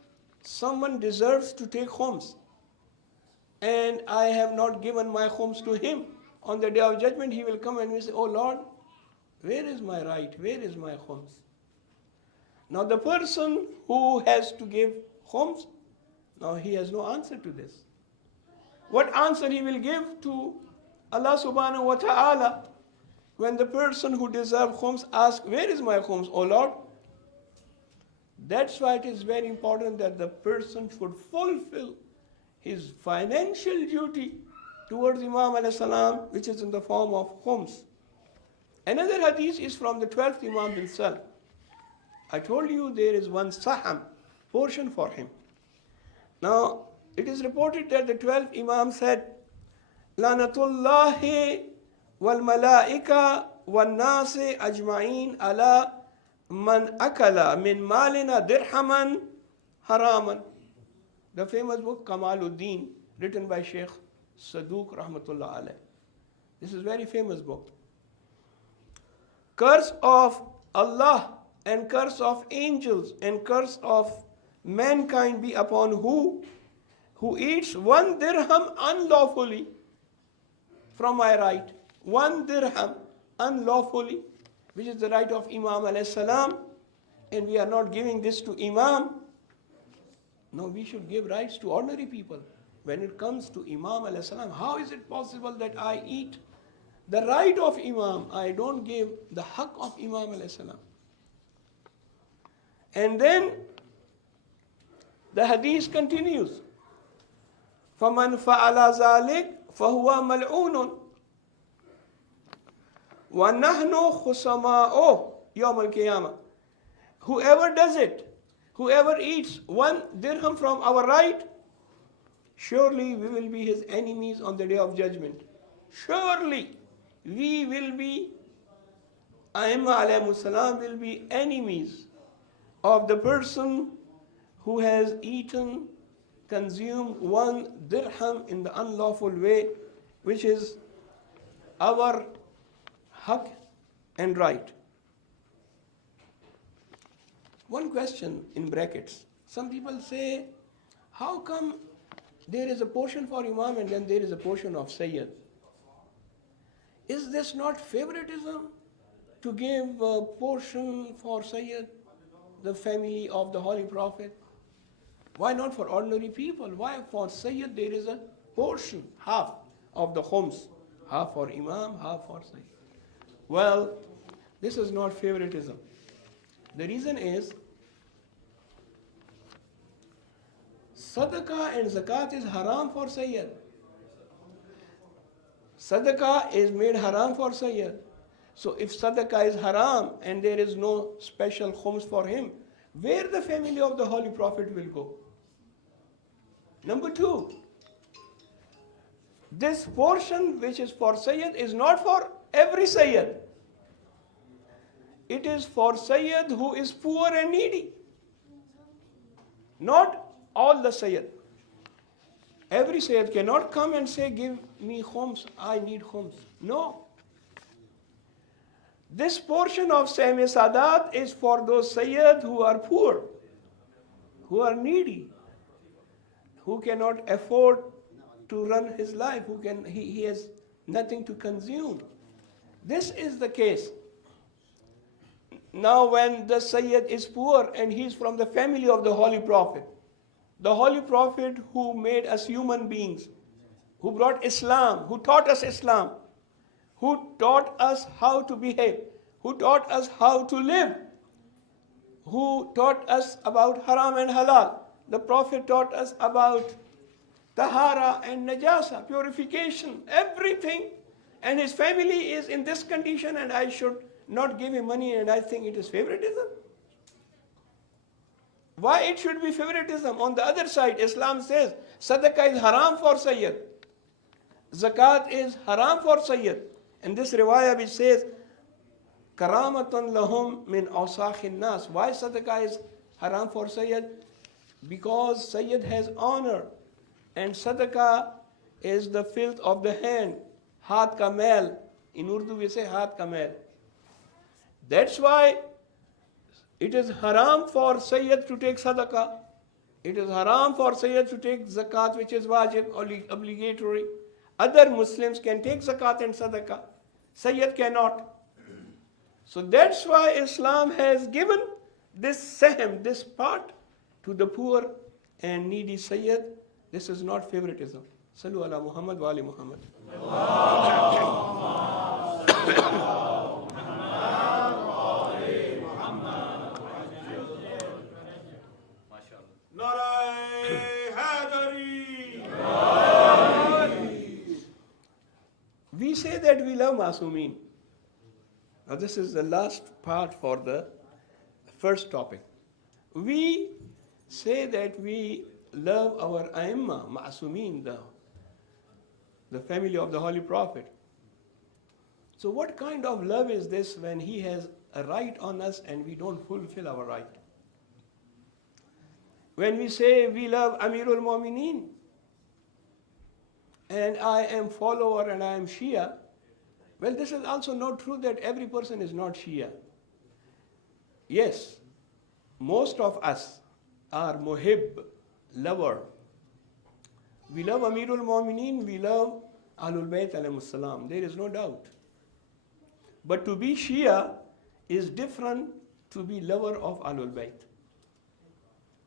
someone deserves to take khums and I have not given my khums to him. On the day of judgment, he will come and will say, "Oh Lord, where is my right? Where is my khums?" Now the person who has to give khums, now he has no answer to this. What answer he will give to Allah subhanahu wa ta'ala when the person who deserves khums asks, "Where is my khums, O Lord?" That's why it is very important that the person should fulfill his financial duty towards Imam alayhi salam, which is in the form of khums. Another hadith is from the 12th Imam himself. I told you there is one saham, portion for him. Now, it is reported that the 12th Imam said, Lanatullahi wal malaika wal nasi ajma'in ala man akala min malina dirhaman haraman. The famous book Kamaluddin, written by Sheikh Saduq Rahmatullah Alayh. This is a very famous book. Curse of Allah and curse of angels and curse of mankind be upon who eats 1 dirham unlawfully from my right. 1 dirham unlawfully, which is the right of Imam alayhi salam, and we are not giving this to Imam. No, we should give rights to ordinary people. When it comes to Imam alayhi salam, how is it possible that I eat the right of Imam? I don't give the haqq of Imam alayhi salam. And then the hadith continues. فَمَنْ فَعَلَ ذَلِكَ فَهُوَ مَلْعُونٌ وَنَحْنُ خُصَمَاؤُهُ يَوْمَ الْقِيَامَةِ. Whoever does it, whoever eats 1 dirham from our right, surely we will be his enemies on the day of judgment. Surely we will be, Aimma alayhimus salam will be enemies of the person who has eaten, consumed 1 dirham in the unlawful way, which is our haqq and right. One question in brackets. Some people say, how come there is a portion for Imam and then there is a portion of Sayyid? Is this not favoritism to give a portion for Sayyid, the family of the Holy Prophet? Why not for ordinary people? Why for Sayyid there is a portion, half of the khums, half for Imam, half for Sayyid? Well, this is not favoritism. The reason is, Sadaqah and Zakat is haram for Sayyid. Sadaqah is made haram for Sayyid. So if Sadaqah is haram and there is no special khums for him, where the family of the Holy Prophet will go? Number 2, this portion which is for Sayyid is not for every Sayyid. It is for Sayyid who is poor and needy. Not all the Sayyid. Every Sayyid cannot come and say, "Give me khums, I need khums." No. This portion of Sahmi Sadat is for those Sayyid who are poor, who are needy, who cannot afford to run his life, he has nothing to consume. This is the case. Now when the Sayyid is poor and he is from the family of the Holy Prophet who made us human beings, who brought Islam, who taught us Islam, who taught us how to behave, who taught us how to live. who taught us about haram and halal. The Prophet taught us about tahara and najasa, purification, everything. And his family is in this condition and I should not give him money and I think it is favoritism. Why it should be favoritism? On the other side, Islam says, sadaqah is haram for Sayyid. Zakat is haram for Sayyid. And this riwayah which says, karamatun lahum min awsakhin nas. Why sadaqah is haram for Sayyid? Because Sayyid has honor. And sadaqah is the filth of the hand. Hath ka mail. In Urdu we say hath ka mail. That's why it is haram for Sayyid to take sadaqah. It is haram for Sayyid to take zakat, which is wajib, obligatory. Other Muslims can take zakat and sadaqah. Sayyid cannot. So that's why Islam has given this sahm, this part, to the poor and needy Sayyid. This is not favoritism. Sallu ala Muhammad wa ali Muhammad. We say that we love Masumeen. Now this is the last part for the first topic. We say that we love our Aimma, Masumeen, the family of the Holy Prophet. So what kind of love is this when he has a right on us and we don't fulfill our right? When we say we love Amirul Mu'mineen and I am follower and I am Shia, well, this is also not true that every person is not Shia. Yes, most of us are Muhib, lover. We love Amirul Mu'mineen, we love Ahlul Bayt alayhimus salam. There is no doubt. But to be Shia is different to be lover of Ahlul Bayt.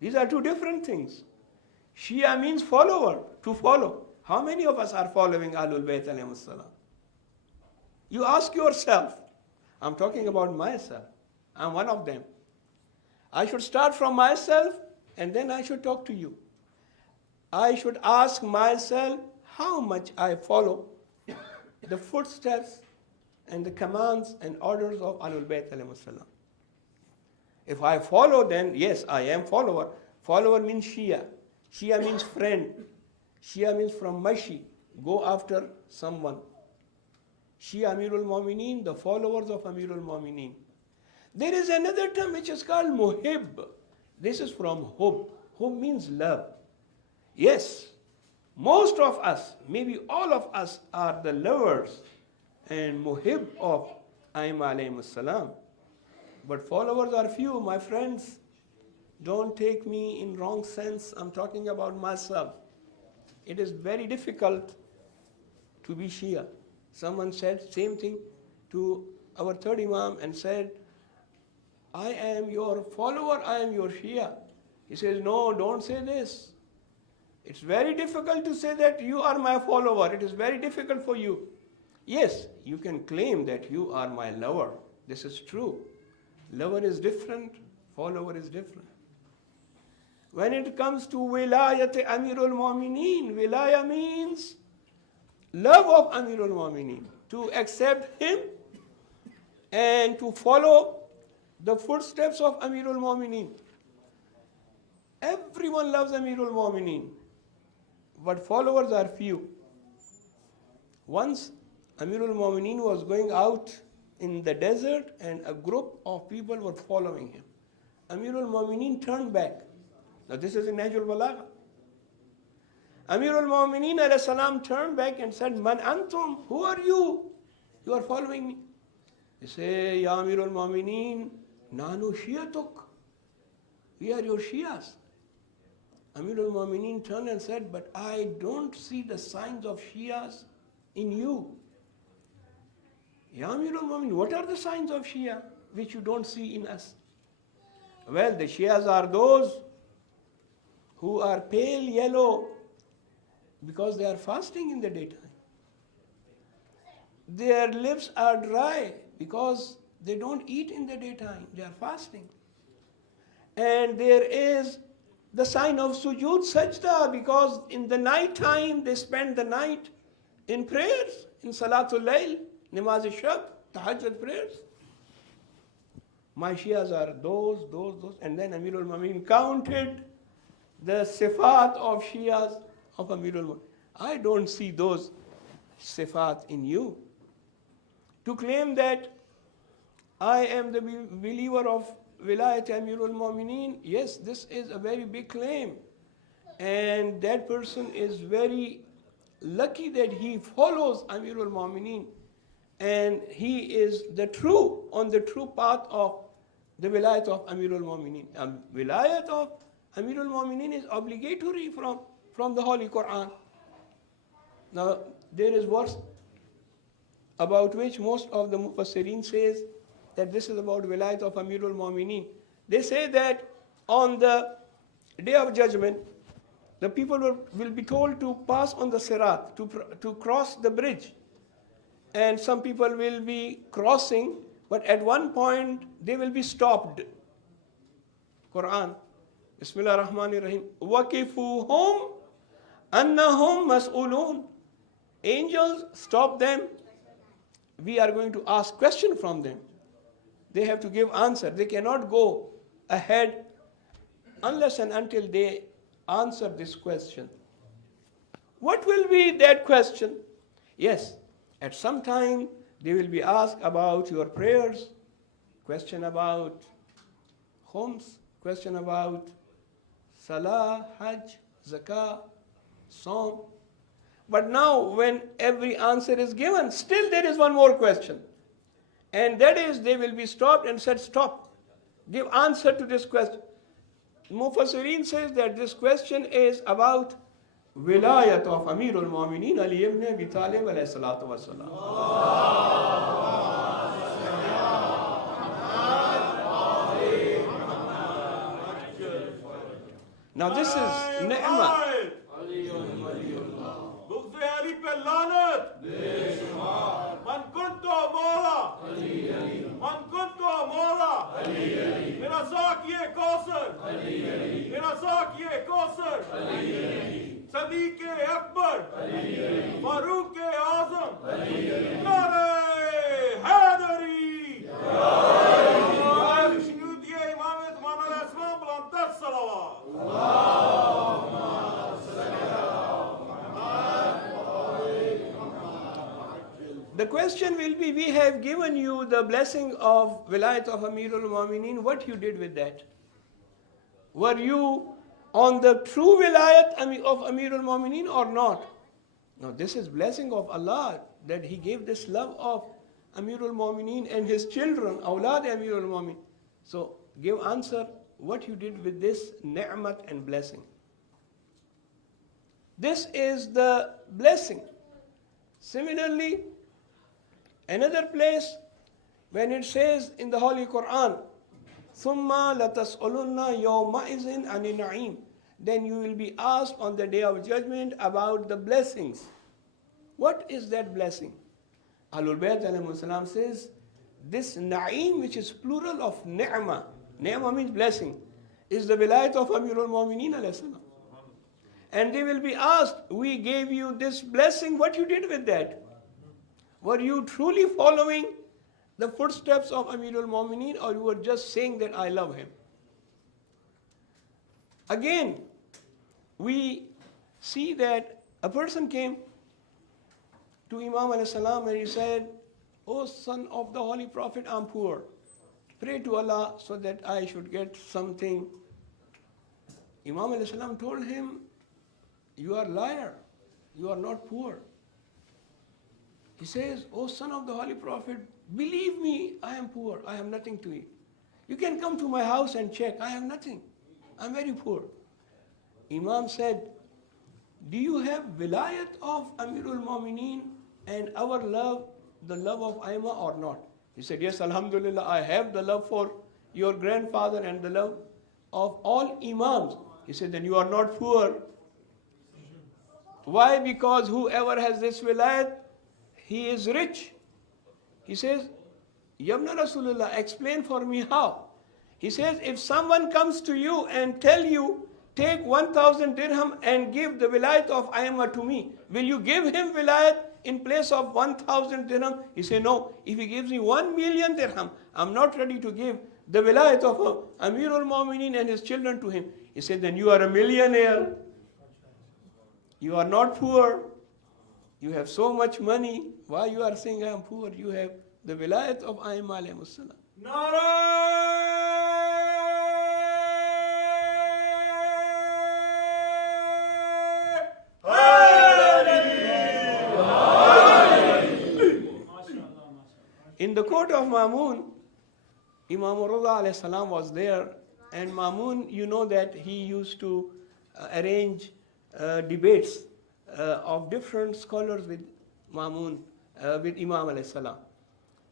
These are two different things. Shia means follower, to follow. How many of us are following Ahlul Bayt alayhimus salam? You ask yourself. I'm talking about myself. I'm one of them. I should start from myself and then I should talk to you. I should ask myself how much I follow the footsteps and the commands and orders of Ahlul Bayt alayhimus salam. If I follow, then yes, I am follower. Follower means Shia. Shia means friend. Shia means from Mashi, go after someone. Shia Amirul Mu'mineen, the followers of Amirul Mu'mineen. There is another term which is called Muhib. This is from Hub. Hub means love. Yes, most of us, maybe all of us, are the lovers and Muhib of Aimma alayhimus salam. But followers are few, my friends. Don't take me in wrong sense. I'm talking about myself. It is very difficult to be Shia. Someone said same thing to our third Imam and said, I am your follower, I am your Shia. He says, no, don't say this. It's very difficult to say that you are my follower. It is very difficult for you. Yes, you can claim that you are my lover. This is true. Lover is different, follower is different. When it comes to wilayat Amirul Mu'mineen, wilaya means love of Amirul Mu'mineen, to accept him and to follow the footsteps of Amirul Mu'mineen. Everyone loves Amirul Mu'mineen, but followers are few. Once Amirul Mu'mineen was going out in the desert and a group of people were following him. Amirul Mu'mineen turned back. Now this is in Nahjul Balagha. Amirul Mu'mineen alayhi salam turned back and said, Man antum, who are you? You are following me. He said, Ya Amirul Mu'mineen, nanu shiatuk. We are your Shias. Amirul Mu'mineen turned and said, but I don't see the signs of Shias in you. Ya Amirul Mu'mineen, what are the signs of Shia which you don't see in us? Well, the Shias are those who are pale yellow because they are fasting in the daytime. Their lips are dry because they don't eat in the daytime. They are fasting. And there is the sign of sujood sajda, because in the night time they spend the night in prayers, in Salatul Layl, Namaz Shab, Tahajjud prayers. My Shias are those. And then Amirul Mu'minin counted the sifat of Shias of Amirul Mu'minin. I don't see those sifat in you. To claim that I am the believer of Wilayat Amirul Mu'minin, yes, this is a very big claim. And that person is very lucky that he follows Amirul Mu'minin. And he is on the true path of the Wilayat of Amirul Mu'minin. Wilayat of Amirul Mu'minin is obligatory from the Holy Quran. Now, there is verse about which most of the Mufassirin says that this is about Wilayat of Amirul Mu'minin. They say that on the Day of Judgment, the people will be told to pass on the Sirat, to cross the bridge. And some people will be crossing, but at one point they will be stopped. Quran, Bismillah ar-Rahman ar-Rahim. وَقِفُوهُمْ أَنَّهُمْ مَسْئُولُونَ. Angels stop them. We are going to ask question from them. They have to give answer. They cannot go ahead unless and until they answer this question. What will be that question? Yes, at some time they will be asked about your prayers, question about khums, question about salah, hajj, zakah, saum. But now when every answer is given, still there is one more question. And that is, they will be stopped and said, stop, give answer to this question. Mufassirin says that this question is about Wilayat of Amirul Mu'minin Ali ibn Abi Talib alayhi salatu wassalam. Now this is ni'mah. من كنت مولا من كنت مولا मेरा साक ये कौसर मेरा साक ये कौसर सदीक अकबर फारूक आजम नारे हैदरी शयूदिए इमाम ज़मान अलैहिस्सलाम बुलंद सलावत The question will be, we have given you the blessing of Wilayat of Amirul Mu'minin, what you did with that? Were you on the true Wilayat of Amirul Mu'minin or not? No, this is blessing of Allah, that He gave this love of Amirul Mu'minin and his children, Awlad Amirul Mu'minin. So, give answer what you did with this ni'mat and blessing. This is the blessing. Similarly, another place, when it says in the Holy Quran, ثُمَّ لَتَسْأَلُنَّ يَوْمَئِذٍ عَنِ النَّعِيمِ, then you will be asked on the Day of Judgment about the blessings. What is that blessing? Ahlul Bayt alayhi salam says, this na'im, which is plural of ni'mah, ni'mah means blessing, is the wilayat of Amirul Mu'minin alayhi salam. And they will be asked, we gave you this blessing, what you did with that? Were you truly following the footsteps of Amirul Mu'minin, or you were just saying that I love him? Again, we see that a person came to Imam alayhi salam and he said, "O son of the Holy Prophet, I'm poor. Pray to Allah so that I should get something." Imam alayhi salam told him, "You are a liar. You are not poor." He says, "O son of the Holy Prophet, believe me, I am poor. I have nothing to eat. You can come to my house and check. I have nothing. I'm very poor." Imam said, "Do you have wilayat of Amirul Mu'minin and our love, the love of Aima, or not?" He said, "Yes, Alhamdulillah, I have the love for your grandfather and the love of all Imams." He said, "Then you are not poor." Why? Because whoever has this wilayat, he is rich. He says, "Yabna Rasulullah, explain for me how." He says, if someone comes to you and tell you, take 1,000 dirham and give the wilayat of Aimma to me, will you give him wilayat in place of 1,000 dirham? He said, no. If he gives me 1 million dirham, I'm not ready to give the wilayat of Amirul Mu'mineen and his children to him. He said, then you are a millionaire. You are not poor. You have so much money. Why you are saying I am poor? You have the wilayat of Aimma alayhimus salam. In the court of Mamun, Imam Rida alayhi salam was there, and Mamun, you know that he used to arrange debates of different scholars with Mamun, with Imam alayhi salam.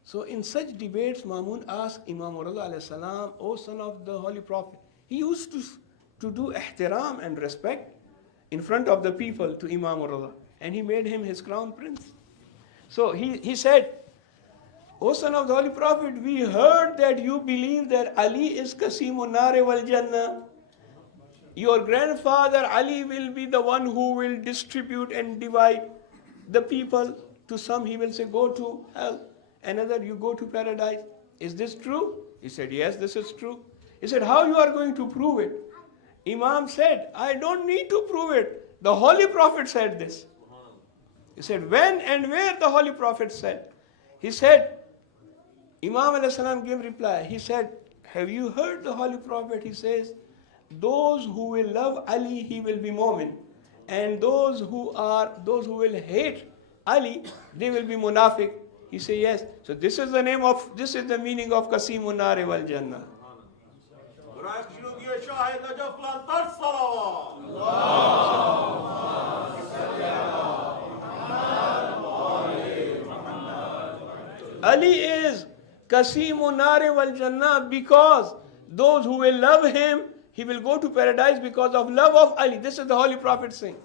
So in such debates, Mamun asked Imam Rida alayhi salam, O son of the Holy Prophet, he used to do ihtiram and respect in front of the people to Imam Rida, and he made him his crown prince. So he said, O son of the Holy Prophet, we heard that you believe that Ali is Qasimun Nare wal Jannah. Your grandfather Ali will be the one who will distribute and divide the people. To some he will say, go to hell. Another, you go to paradise. Is this true? He said, yes, this is true. He said, how you are going to prove it? Imam said, I don't need to prove it. The Holy Prophet said this. He said, when and where the Holy Prophet said? He said, Imam alayhi salam gave reply. He said, have you heard the Holy Prophet? He says, those who will love Ali, he will be Mu'min. And those who will hate Ali, they will be Munafiq. He said, yes. So this is the meaning of Qasimun Nare wal Jannah. Ali is Qasimun Nare wal Jannah because those who will love him, he will go to paradise because of love of Ali. This is the Holy Prophet saying.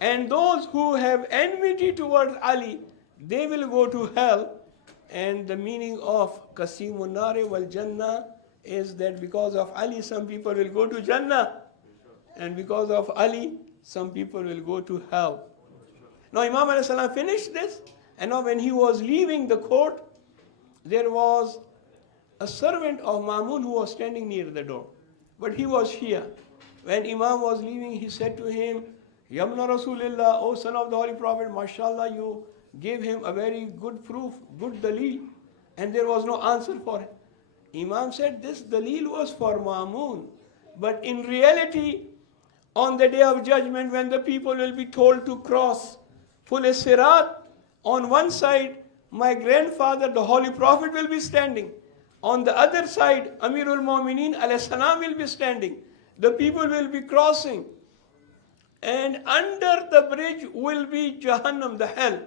And those who have enmity towards Ali, they will go to hell. And the meaning of Qasimun Nare wal Jannah is that because of Ali, some people will go to Jannah. And because of Ali, some people will go to hell. Now Imam alayhi salam finished this. And now when he was leaving the court, there was a servant of Mamun who was standing near the door. But he was here. When Imam was leaving, he said to him, Yamna Rasulillah, O son of the Holy Prophet, mashallah, you gave him a very good proof, good dalil. And there was no answer for it. Imam said, this dalil was for Mamun. But in reality, on the day of judgment, when the people will be told to cross Sirat, on one side, my grandfather, the Holy Prophet, will be standing. On the other side, Amirul Mu'mineen alayhi salam will be standing. The people will be crossing. And under the bridge will be Jahannam, the hell.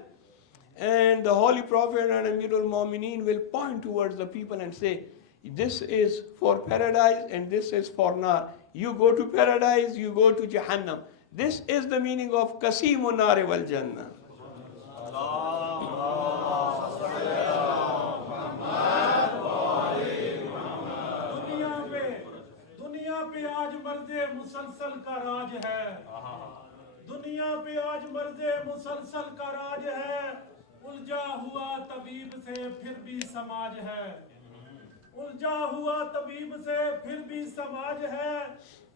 And the Holy Prophet and Amirul Mu'mineen will point towards the people and say, this is for paradise and this is for nar. You go to paradise, you go to Jahannam. This is the meaning of Qasimun Nare wal Jannah. आज मर्दे मुसलसल का राज है दुनिया पे आज मर्दे मुसलसल का राज है उलझा हुआ तबीब से फिर भी समाज है उलझा हुआ तबीब से फिर भी समाज है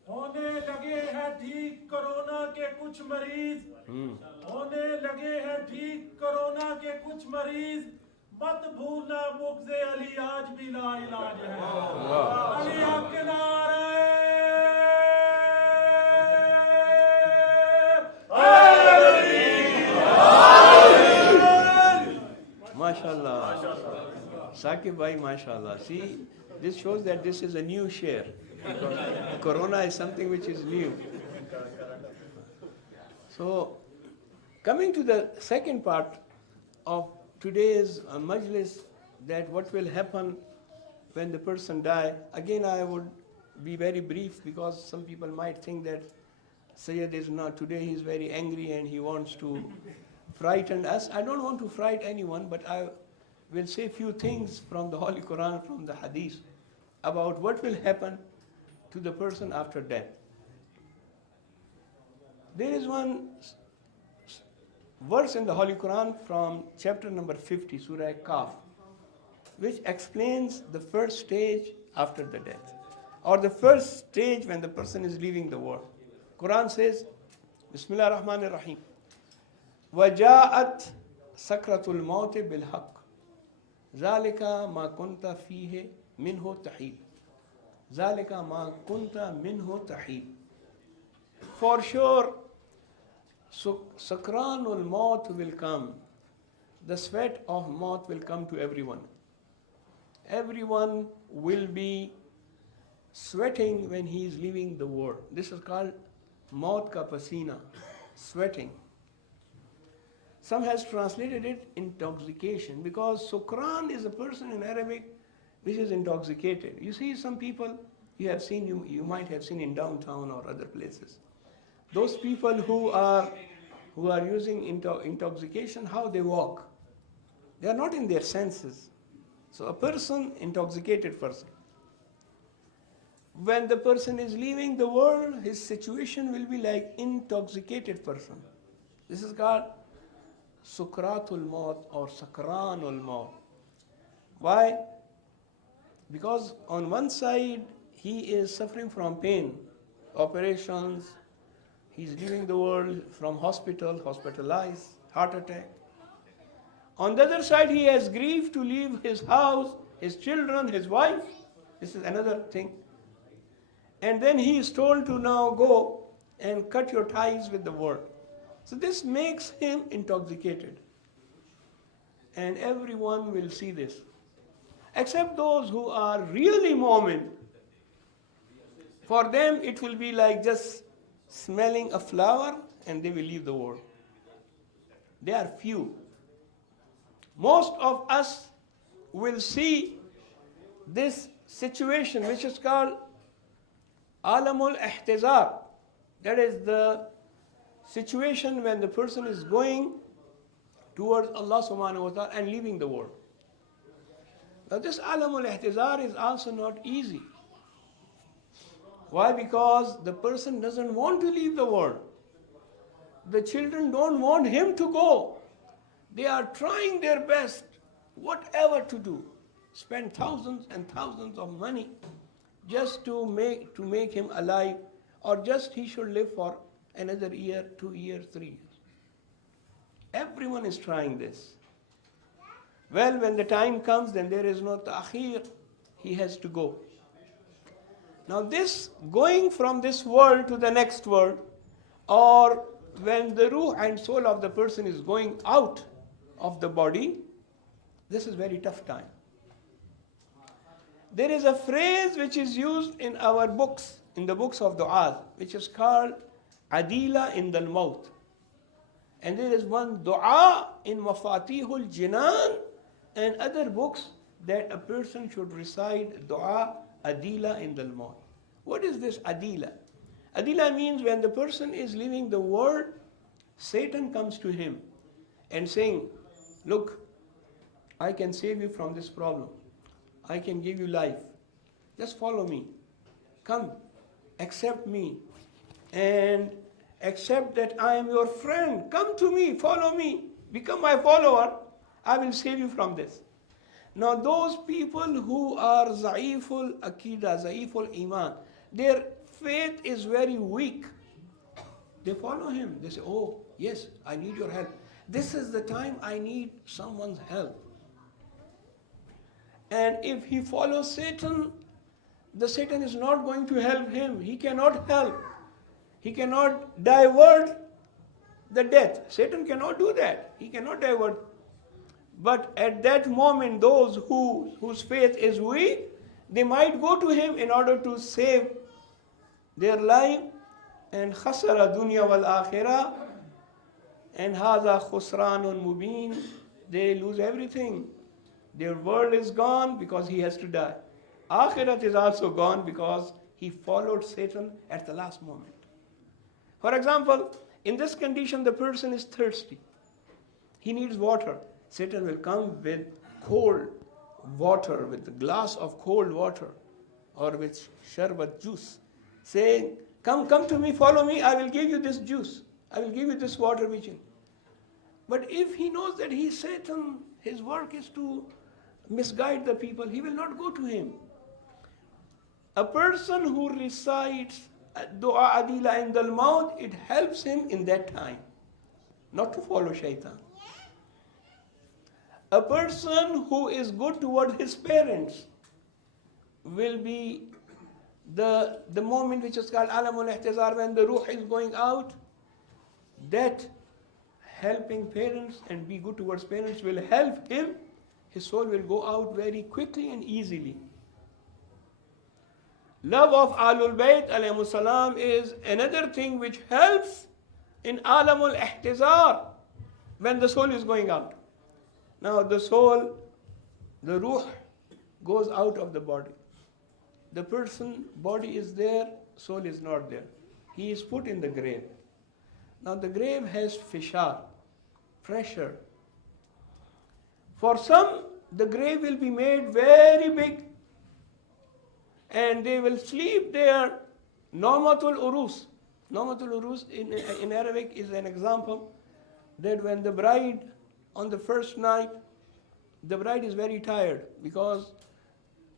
होने लगे हैं ठीक कोरोना के कुछ मरीज होने लगे हैं ठीक कोरोना के कुछ मरीज मत भूलना मुग़ज़े अली आज भी ला इलाज है अली आपके नारे MashaAllah. Saqib bhai, MashaAllah. See, this shows that this is a new share. Because Corona is something which is new. So, coming to the second part of today's majlis, that what will happen when the person die. Again, I would be very brief because some people might think that Sayyid is not, today he is very angry and he wants to frighten us. I don't want to frighten anyone, but I will say a few things from the Holy Quran, from the Hadith. about what will happen to the person after death. There is one verse in the Holy Quran from chapter number 50, Surah Kaf, which explains the first stage after the death, or the first stage when the person is leaving the world. Quran says, Bismillah ar-Rahman ar-Rahim, وَجَاءَتْ سَكْرَةُ الْمَوْتِ بِالْحَقِّ ذَلِكَ مَا كُنْتَ فِيهِ مِنْهُ تَحِيدٌ ذَلِكَ مَا كُنْتَ مِنْهُ تَحِيدٌ. For sure, Sakranul Maut will come. The sweat of Maut will come to everyone. Everyone will be sweating when he is leaving the world. This is called Maut ka pasina, sweating. Some has translated it intoxication, because Sukran is a person in Arabic which is intoxicated. You see some people you might have seen in downtown or other places. Those people who are using intoxication, how they walk. They are not in their senses. So a person, intoxicated person. When the person is leaving the world, his situation will be like intoxicated person. This is called Sukratul Maut or Sakranul Maut. Why? Because on one side, he is suffering from pain, operations, he's leaving the world from hospital, hospitalized, heart attack. On the other side, he has grief to leave his house, his children, his wife. This is another thing. And then he is told to now go and cut your ties with the world. So this makes him intoxicated. And everyone will see this. Except those who are really mu'min. For them, it will be like just smelling a flower and they will leave the world. They are few. Most of us will see this situation which is called Alamul Ihtizar. That is the situation when the person is going towards Allah subhanahu wa ta'ala and leaving the world. Now this Alamul Ihtizar is also not easy. Why? Because the person doesn't want to leave the world. The children don't want him to go. They are trying their best, whatever to do. Spend thousands and thousands of money just to make him alive, or just he should live for another year, 2 years, 3 years. Everyone is trying this. Well, when the time comes, then there is no ta'khir. He has to go. Now this going from this world to the next world, or when the ruh and soul of the person is going out of the body, this is very tough time. There is a phrase which is used in our books, in the books of dua, which is called Adila in the Maut. And there is one dua in Mafatihul Jinan and other books that a person should recite dua Adila in the Maut. What is this Adila? Adila means when the person is leaving the world, Satan comes to him and saying, look, I can save you from this problem. I can give you life. Just follow me. Come, accept me. And accept that I am your friend. Come to me, follow me. Become my follower. I will save you from this. Now those people who are Za'iful Aqidah, Za'iful Iman, their faith is very weak. They follow him. They say, oh, yes, I need your help. This is the time I need someone's help. And if he follows Satan, the Satan is not going to help him. He cannot help. He cannot divert the death. Satan cannot do that. He cannot divert. But at that moment, those whose faith is weak, they might go to him in order to save their life. And khasara dunya wal akhirah. And hadha khusranun mubin. They lose everything. Their world is gone because he has to die. Akhirat is also gone because he followed Satan at the last moment. For example, in this condition, the person is thirsty. He needs water. Satan will come with cold water, with a glass of cold water. or with sharbat juice, saying, come to me, follow me, I will give you this juice, I will give you this water which in. But if he knows that he is Satan, his work is to misguide the people, he will not go to him. A person who recites dua adila indal maut, it helps him in that time, not to follow shaitan. A person who is good toward his parents will be the moment which is called alamul ihtizar, when the ruh is going out. That helping parents and be good towards parents will help him. His soul will go out very quickly and easily. Love of Ahlul Bayt alayhimus salam is another thing which helps in alamul ihtizar, when the soul is going out. Now the soul, the ruh, goes out of the body. The person, body is there, soul is not there. He is put in the grave. Now the grave has fishar, pressure. For some, the grave will be made very big, and they will sleep there. Nawmatul urus. Nawmatul urus in Arabic is an example that when the bride, on the first night, the bride is very tired because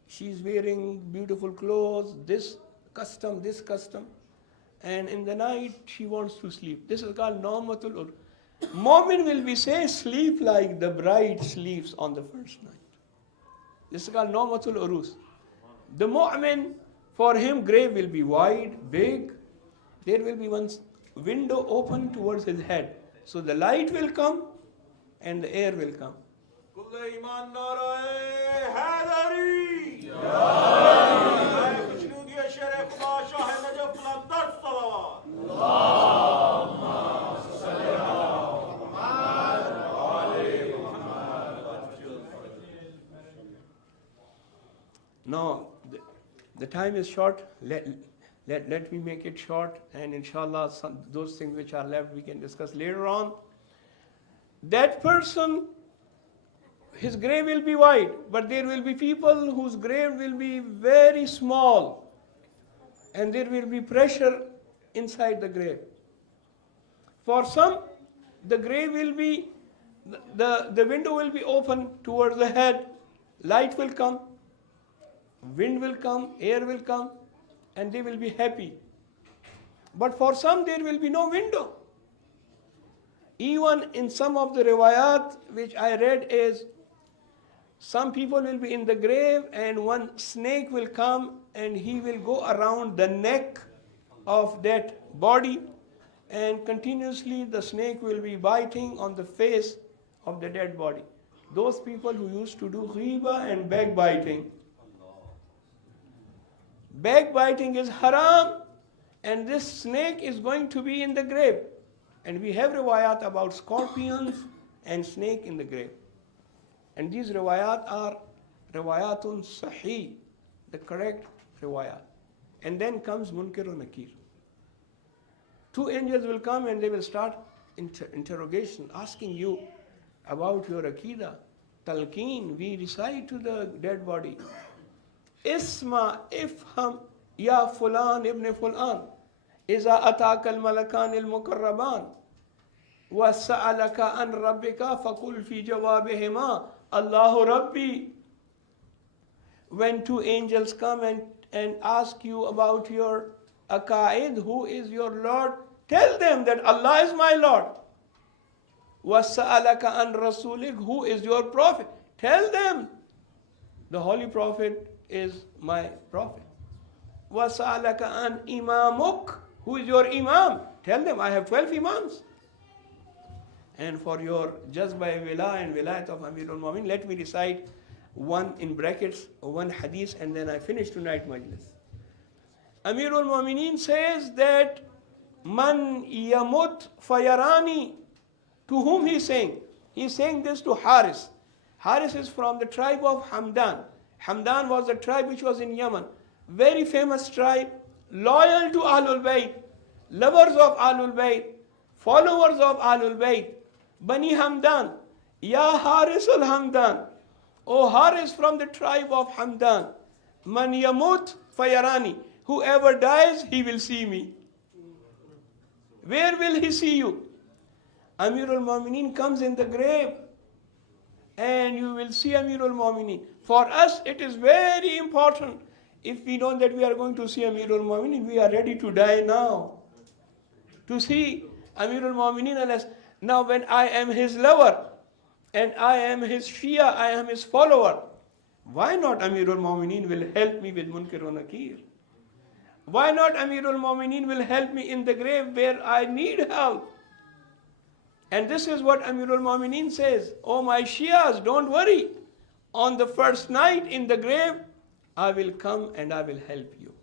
she's wearing beautiful clothes, this custom, and in the night she wants to sleep. This is called Nawmatul urus. Mu'min will be say, sleep like the bride sleeps on the first night. This is called Nawmatul urus. The mu'min, for him, grave will be wide, big. There will be one window open towards his head. So the light will come and the air will come. Now, the time is short. Let me make it short, and inshallah, those things which are left we can discuss later on. That person, his grave will be wide, but there will be people whose grave will be very small, and there will be pressure inside the grave. For some, the grave will be, the window will be open towards the head, light will come, wind will come, air will come, and they will be happy. But for some, there will be no window. Even in some of the riwayat which I read is, some people will be in the grave and one snake will come and he will go around the neck of that body, and continuously the snake will be biting on the face of the dead body. Those people who used to do Ghaibat and backbiting. Backbiting is haram, and this snake is going to be in the grave. And we have riwayat about scorpions and snake in the grave. And these riwayat are riwayatun sahih, the correct riwayat. And then comes Munkar and Nakir. Two angels will come and they will start interrogation, asking you about your Aqidah. Talqeen, we recite to the dead body. Isma ifham ya fulan ibn fulan iza ataka al-malakan al-mukarraban wa sa'alaka an rabbika faqul fi jawabihima Allahu Rabbi. When two angels come and ask you about your aqaid, who is your Lord, tell them that Allah is my Lord. Wa sa'alaka an rasulik, who is your prophet, tell them the Holy Prophet is my prophet. وَسَأَلَكَ an imamuk, who is your imam, tell them I have 12 imams. And for your just by wila and wilayat of Amirul Mu'minin, let me recite one in brackets, one hadith, and then I finish tonight majlis. Amirul Mu'minin says that man yamut fayarani. To whom he is saying? He is saying this to Haris. Haris is from the tribe of Hamdan. Hamdan was the tribe which was in Yemen. Very famous tribe, loyal to Ahlul Bayt, lovers of Ahlul Bayt, followers of Ahlul Bayt. Bani Hamdan, Ya Haris al-Hamdan, O Haris from the tribe of Hamdan. Man yamut fayarani. Whoever dies, he will see me. Where will he see you? Amir al-Mu'mineen comes in the grave and you will see Amir al-Mu'mineen. For us, it is very important. If we know that we are going to see Amir al-Mu'mineen, we are ready to die now. To see Amir al-Mu'mineen. Now when I am his lover and I am his Shia, I am his follower, why not Amir al-Mu'mineen will help me with Munkar wa Nakir? Why not Amir al-Mu'mineen will help me in the grave where I need help? And this is what Amir al-Mu'mineen says, oh my Shias, don't worry. On the first night in the grave, I will come and I will help you.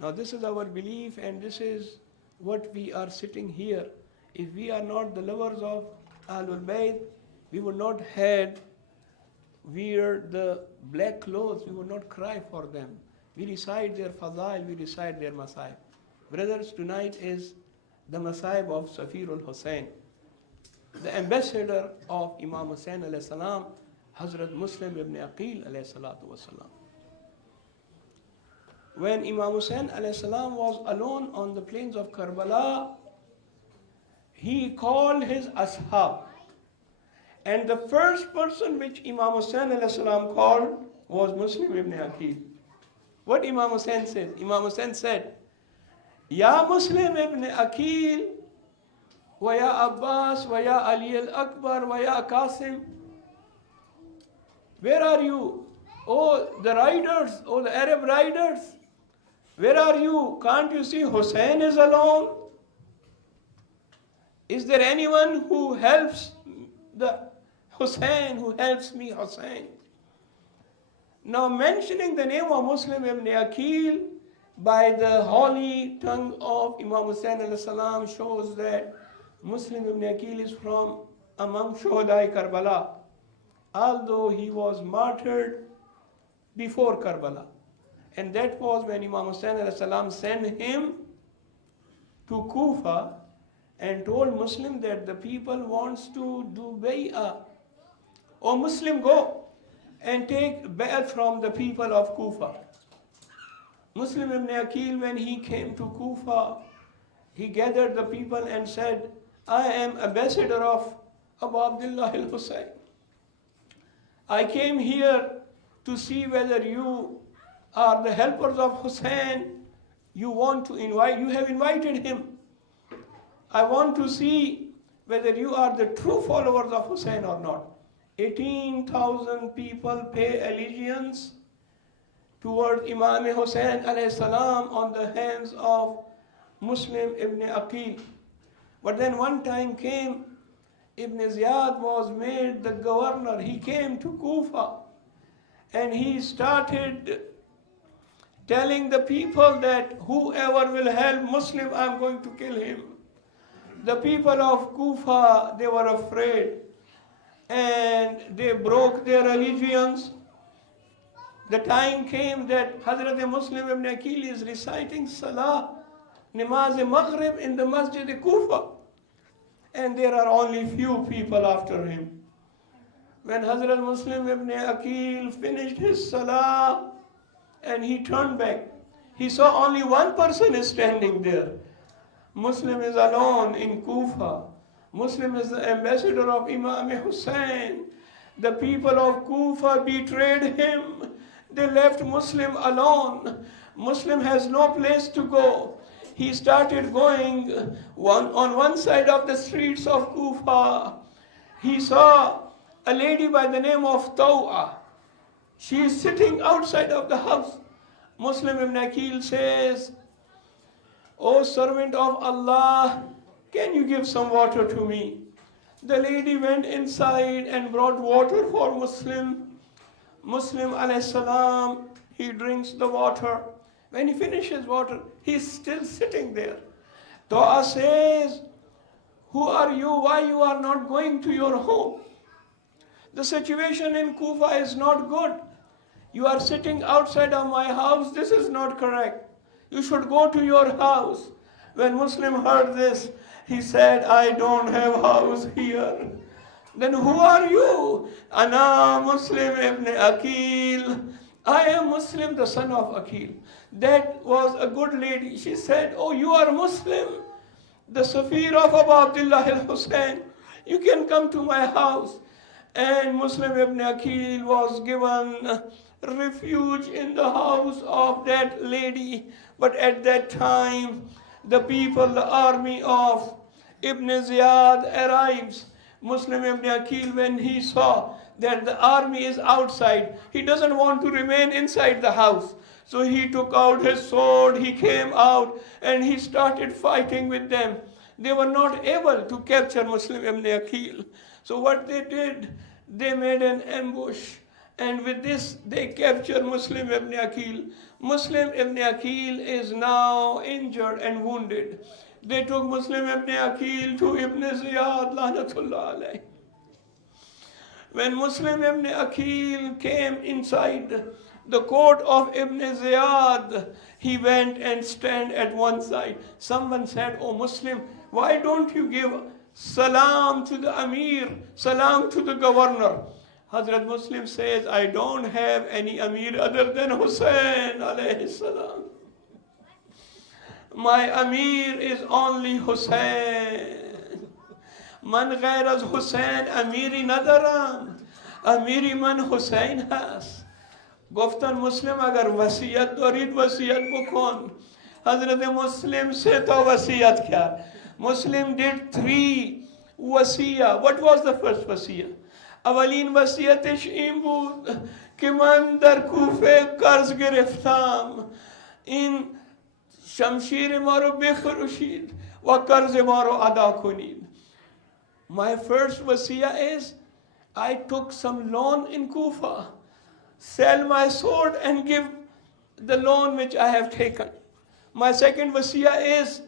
Now this is our belief and this is what we are sitting here. If we are not the lovers of Ahlul Bayt, we would not wear the black clothes, we would not cry for them. We recite their fadail, we recite their masaib. Brothers, tonight is the masaib of Safirul Hussain, the ambassador of Imam Hussain alayhi salam, Hazrat Muslim ibn Aqeel alayhi salatu wasalam. When Imam Hussain alayhi salam was alone on the plains of Karbala, he called his ashab. And the first person which Imam Hussain alayhi salam called was Muslim ibn Aqeel. What Imam Hussain said? Imam Hussain said, Ya Muslim ibn Aqeel, wa ya Abbas, wa ya Ali al-Akbar, wa ya Qasim. Where are you? Oh, the riders, oh, the Arab riders. Where are you? Can't you see Hussain is alone? Is there anyone who helps the Hussain, who helps me, Hussain? Now mentioning the name of Muslim ibn Aqeel by the holy tongue of Imam Hussain alayhi salam shows that Muslim ibn Aqeel is from among Shuhadai Karbala, although he was martyred before Karbala. And that was when Imam Hussain alayhi salam sent him to Kufa and told Muslim that the people wants to do bay'ah. Oh Muslim, go and take bay'ah from the people of Kufa. Muslim ibn Aqeel, when he came to Kufa, he gathered the people and said, I am ambassador of Abu Abdullah al-Hussain. I came here to see whether you are the helpers of Hussain. You have invited him. I want to see whether you are the true followers of Hussain or not. 18,000 people pay allegiance toward Imam Hussain alayhi salam on the hands of Muslim ibn Aqeel. But then one time came, Ibn Ziyad was made the governor. He came to Kufa and he started telling the people that whoever will help Muslim, I'm going to kill him. The people of Kufa, they were afraid and they broke their allegiance. The time came that Hazrat Muslim ibn Aqeel is reciting Salah, Namaz Maghrib in the Masjid Kufa. And there are only few people after him. When Hazrat Muslim ibn Aqeel finished his Salah and he turned back, he saw only one person is standing there. Muslim is alone in Kufa. Muslim is the ambassador of Imam Hussain. The people of Kufa betrayed him. They left Muslim alone. Muslim has no place to go. He started going on one side of the streets of Kufa. He saw a lady by the name of Taw'a. She is sitting outside of the house. Muslim ibn Aqeel says, O servant of Allah, can you give some water to me? The lady went inside and brought water for Muslim. Muslim alayhi salam, he drinks the water. When he finishes water, he's still sitting there. To'a says, who are you? Why you are not going to your home? The situation in Kufa is not good. You are sitting outside of my house. This is not correct. You should go to your house. When Muslim heard this, he said, I don't have house here. Then who are you? Ana Muslim ibn Aqeel. I am Muslim, the son of Aqeel. That was a good lady. She said, oh, you are Muslim, the Safir of Abu Abdullah al-Hussain. You can come to my house. And Muslim ibn Aqeel was given refuge in the house of that lady. But at that time, the people, the army of Ibn Ziyad arrives. Muslim ibn Aqeel, when he saw that the army is outside, he doesn't want to remain inside the house. So he took out his sword, he came out, and he started fighting with them. They were not able to capture Muslim ibn Aqeel. So what they did, they made an ambush. And with this, they captured Muslim ibn Aqeel. Muslim ibn Aqeel is now injured and wounded. They took Muslim ibn Aqeel to Ibn Ziyad, Lanatullah alayh. When Muslim ibn Aqeel came inside the court of Ibn Ziyad, he went and stand at one side. Someone said, oh Muslim, why don't you give salam to the Amir, salam to the governor? Hazrat Muslim says, I don't have any Amir other than Hussain alayhi salam. My Amir is only Hussain. من غیر از حسین امیری ندارم، امیری من حسین هست. گفتن مسلم اگر وصیت دارید وصیت بکن. حضرت مسلم 3 تا وصیت کرد. Muslim did 3 وصیه. What was the first وصیه؟ اولین وصیتش این بود که من در کوفه قرض گرفتم، این شمشیر ما رو بفروشید و قرض ما رو ادا کنید. My first wasiya is, I took some loan in Kufa. Sell my sword and give the loan which I have taken. My second wasiya is,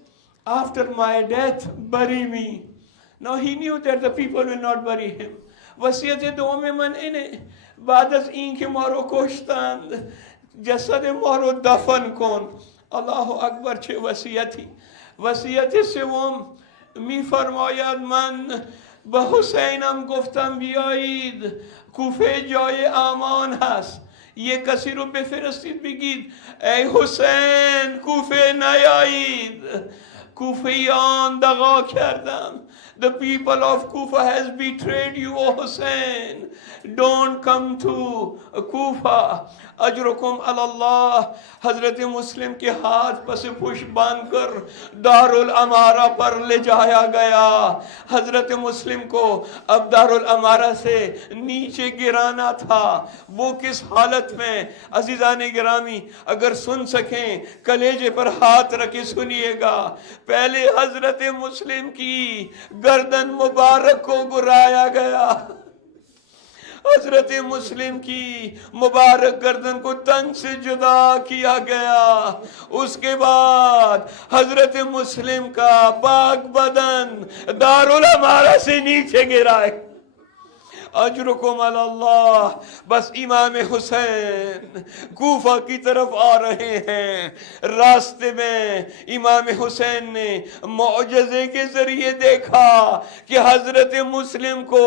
after my death, bury me. Now he knew that the people will not bury him. Wasiyat do mein man ine. بعد is an که ما رو کشتند، جسد ما رو دفن کن. الله اکبر، چه وصیتی. وصیت سوم میفرماید من به حسینم گفتم بیایید، کوفه جای امان هست، یک کسی رو بفرستید بگید ای حسین کوفه نیایید، کوفیان دغا کردم. The people of Kufa has betrayed you, O Hussein. Don't come to Kufa. اجرکم علی اللہ. حضرت مسلم کے ہاتھ پس پش باندھ کر دارالامارہ پر لے جایا گیا. حضرت مسلم کو اب دارالامارہ سے نیچے گرانا تھا. وہ کس حالت میں؟ عزیزان گرامی اگر سن سکیں کلیجے پر ہاتھ رکھے سنیے گا. پہلے حضرت مسلم کی گردن مبارک کو گرایا گیا. حضرت مسلم کی مبارک گردن کو تن سے جدا کیا گیا. اس کے بعد حضرت مسلم کا پاک بدن دارالامارہ سے نیچے گرائے. اجرکم علی اللہ. بس امام حسین کوفہ کی طرف آ رہے ہیں. راستے میں امام حسین نے معجزے کے ذریعے دیکھا کہ حضرت مسلم کو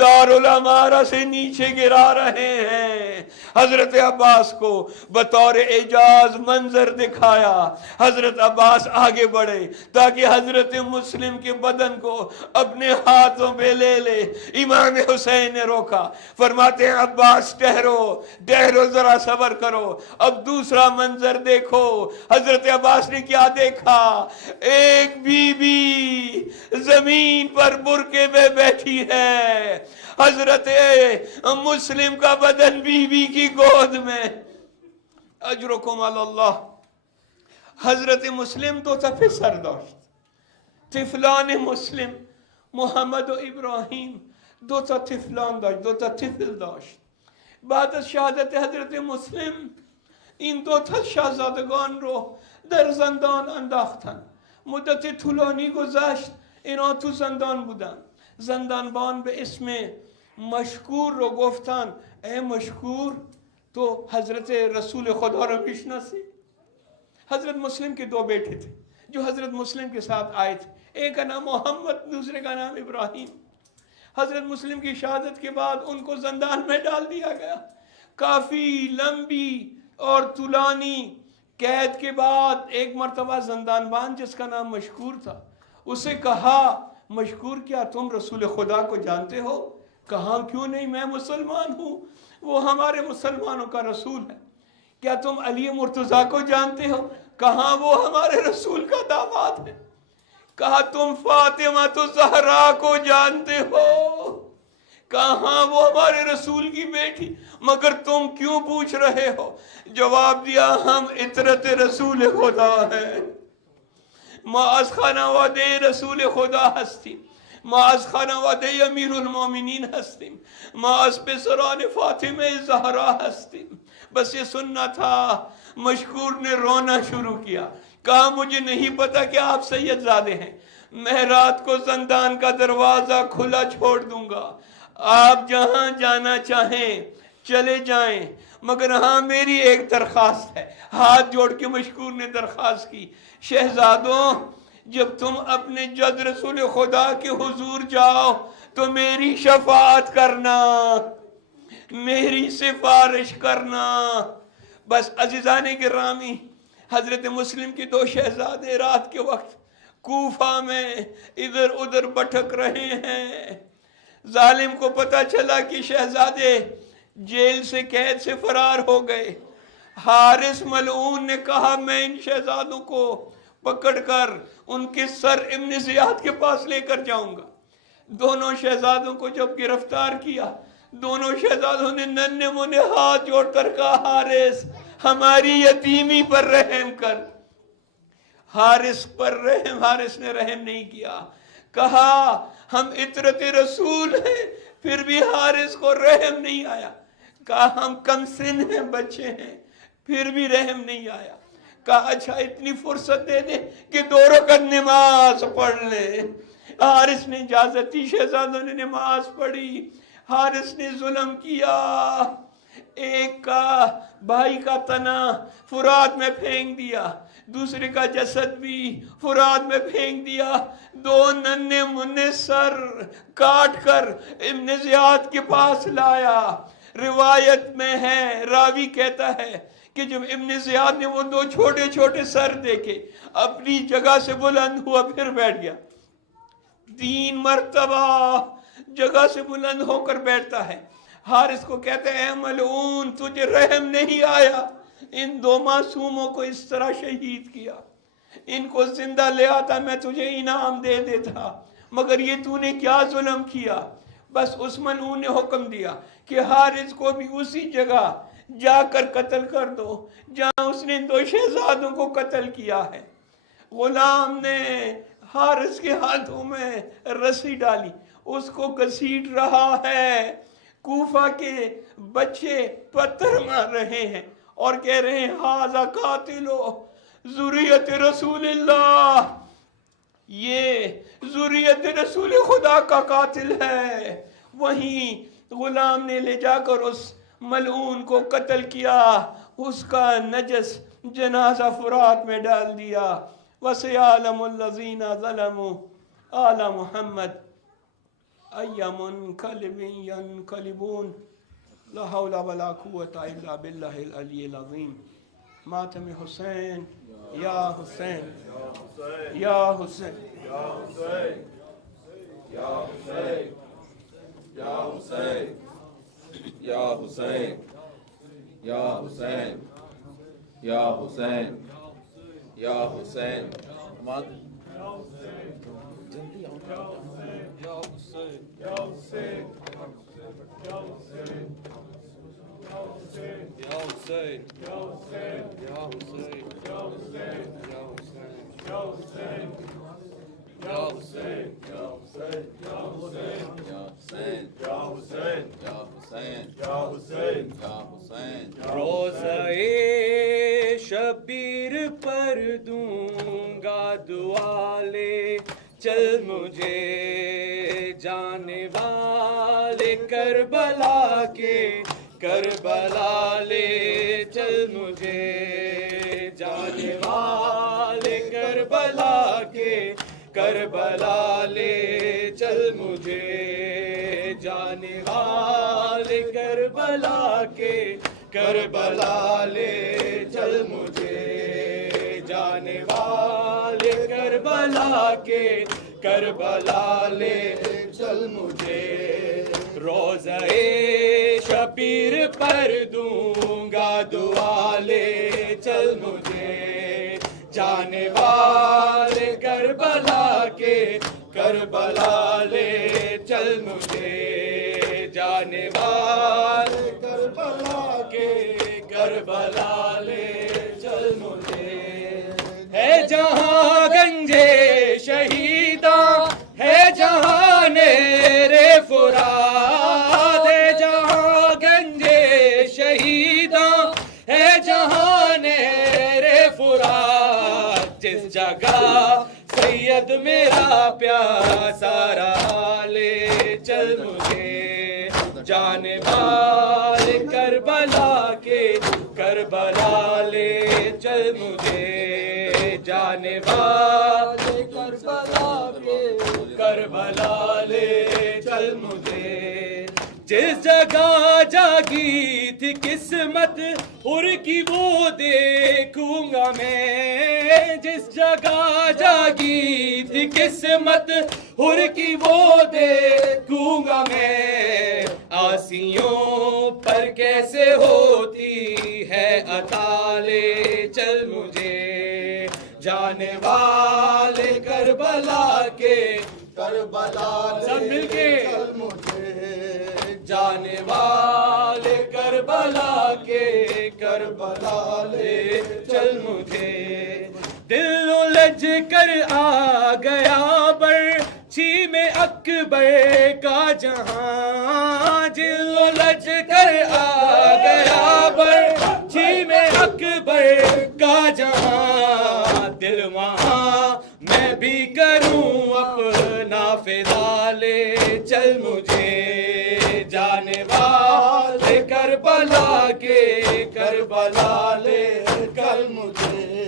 دارالامارہ سے نیچے گرا رہے ہیں. حضرت عباس کو بطور اعجاز منظر دکھایا. حضرت عباس آگے بڑھے تاکہ حضرت مسلم کے بدن کو اپنے ہاتھوں پہ لے لے. امام حسین نے روکا. فرماتے ہیں عباس ٹھہرو ٹھہرو ذرا صبر کرو. اب دوسرا منظر دیکھو. حضرت عباس نے کیا دیکھا؟ ایک بی بی زمین پر برکے میں بیٹھی ہے. حضرت مسلم کا بدن بی بی کی گود میں. اجرکم علی اللہ. حضرت مسلم تو تا پسر داشت. طفلان مسلم محمد و ابراهیم دو تا طفلان داشت، دو تا طفل داشت. بعد از شهادت حضرت مسلم این دو تا شاهزادگان رو در زندان انداختن. مدت طولانی گذشت اینا تو زندان بودن. زندانبان به اسم مشکور رو گفتن ای مشکور تو حضرت رسول خدا رو میشناسی؟ حضرت مسلم کے 2 بیٹے تھے جو حضرت مسلم کے ساتھ آئے تھے. ایک کا نام محمد دوسرے کا نام ابراہیم. حضرت مسلم کی شہادت کے بعد ان کو زندان میں ڈال دیا گیا. کافی لمبی اور طولانی قید کے بعد ایک مرتبہ زندان بان جس کا نام مشکور تھا، اسے کہا مشکور کیا تم رسول خدا کو جانتے ہو؟ کہا کیوں نہیں، میں مسلمان ہوں، وہ ہمارے مسلمانوں کا رسول ہے۔ کیا تم علی مرتضیٰ کو جانتے ہو؟ کہا وہ ہمارے رسول کا داماد ہے۔ کہا تم فاطمہ الزہرا کو جانتے ہو؟ کہاں وہ ہمارے رسول کی بیٹی، مگر تم کیوں پوچھ رہے ہو؟ جواب دیا ہم عطرت رسول خدا ہیں، ما از خانواده رسول خدا هستیم، ما از خانواده امیر المومنین هستیم، ما از پسران فاطمه زہرا هستیم۔ بس یہ سننا تھا۔ مشکور نے رونا شروع کیا، کہا مجھے نہیں پتا کہ آپ سید زادے ہیں، میں رات کو زندان کا دروازہ کھلا چھوڑ دوں گا، آپ جہاں جانا چاہیں چلے جائیں، مگر ہاں میری ایک درخواست ہے۔ ہاتھ جوڑ کے مشکور نے درخواست کی، شہزادوں جب تم اپنے جد رسول خدا کے حضور جاؤ تو میری شفاعت کرنا، میری سفارش کرنا۔ بس عزیزان گرامی، حضرت مسلم کے 2 شہزادے رات کے وقت کوفہ میں ادھر ادھر بھٹک رہے ہیں۔ ظالم کو پتہ چلا کہ شہزادے جیل سے قید سے فرار ہو گئے۔ حارث ملعون نے کہا میں ان شہزادوں کو پکڑ کر ان کے سر ابن زیاد کے پاس لے کر جاؤں گا۔ دونوں شہزادوں کو جب گرفتار کیا، دونوں شہزادوں نے ننھے منھے ہاتھ جوڑ کر کہا حارث ہماری یتیمی پر رحم کر۔ حارث نے رحم نہیں کیا، کہا ہم عطرت رسول ہیں، پھر بھی حارث کو رحم نہیں آیا۔ کہا ہم کم سن ہیں، بچے ہیں، پھر بھی رحم نہیں آیا۔ کہا اچھا اتنی فرصت دے دے کہ 2 رکعت نماز پڑھ لے۔ حارث نے اجازت دی، شہزادوں نے نماز پڑھی۔ حارث نے ظلم کیا، ایک کا بھائی کا تنا فرات میں پھینک دیا، دوسرے کا جسد بھی فرات میں پھینک دیا، 2 ننھے منھے سر کاٹ کر ابن زیاد کے پاس لایا۔ روایت میں ہے، راوی کہتا ہے کہ جب ابن زیاد نے وہ 2 چھوٹے چھوٹے سر دیکھے اپنی جگہ سے بلند ہوا، پھر بیٹھ گیا۔ 3 مرتبہ جگہ سے بلند ہو کر بیٹھتا ہے۔ حارث کو کہتے ہیں اے ملعون تجھے رحم نہیں آیا، ان 2 معصوموں کو اس طرح شہید کیا، ان کو زندہ لے آتا میں تجھے انعام دے دیتا، مگر یہ تو نے کیا ظلم کیا۔ بس اس ملعون نے حکم دیا کہ حارث کو بھی اسی جگہ جا کر قتل کر دو جہاں اس نے 2 شہزادوں کو قتل کیا ہے۔ غلام نے حارث کے ہاتھوں میں رسی ڈالی، اس کو گھسیٹ رہا ہے۔ کوفہ کے بچے پتھر مار رہے ہیں اور کہہ رہے ہیں ھذا قاتلو ذریت رسول اللہ، یہ ذریت رسول خدا کا قاتل ہے۔ وہیں غلام نے لے جا کر اس ملعون کو قتل کیا، اس کا نجس جنازہ فرات میں ڈال دیا۔ وَسَيَعْلَمُ الَّذِينَ ظَلَمُوا آلَ محمد أَيَّ مُنْقَلِبٍ يَنْقَلِبُونَ لا حول ولا قوة إلا بالله العلي العظيم۔ ماتم حسین یا حسین یا حسین یا حسین یا حسین یا حسین یا حسین یا حسین یا حسین یا حسین جلدی آؤ یا حسین یا حسین یا حسین یا حسین یا حسین یا حسین یا حسین یا حسین یا حسین یا حسین یا حسین یا حسین یا حسین یا حسین یا حسین یا حسین یا حسین یا حسین روزہ شبیر پر دوں گا دعا لے چل مجھے جانے والے کربلا کے، کربلا لے چل مجھے جانے والے کربلا کے، کربلا لے چل مجھے جانے والے کربلا کے کربلا لے چل مجھے جانے والے کربلا کے کربلا لے چل مجھے روزہ شبیر پر دوں گا دعا لے چل مجھے جانے والے کربلا کے کربلا لے چل مجھے جانے والے کربلا کے کربلا لے چل مجھے ہے جہاں گنجے شہیداں ہے جہاں نیرے فرات ہے جہاں گنجے شہیداں ہے جہاں نیرے فرات جس جگہ سید میرا پیاسا رہا لے چل مجھے جانے والے کربلا کے کربلا لے چل مجھے جانے والے کربلا کے کربلا لے چل مجھے جس جگہ جاگی تھی قسمت اور کی وہ دیکھوں گا میں جس جگہ جاگی تھی قسمت اور کی وہ دیکھوں گا میں آسیوں پر کیسے ہوتی ہے عطا لے چل مجھے جانے والے کربلا کے کربلا سب مل کے چل مجھے جانے والے کربلا کے کربلا لے چل مجھے دل الجھ کر آ گیا برچھی میں اکبر کا جہاں دل الجھ کر آ گیا برچھی میں اکبر کا جہاں دل وہاں میں بھی کروں اپنا فدا لے چل مجھے جانے والے کربلا کے کربلا لے کر مجھے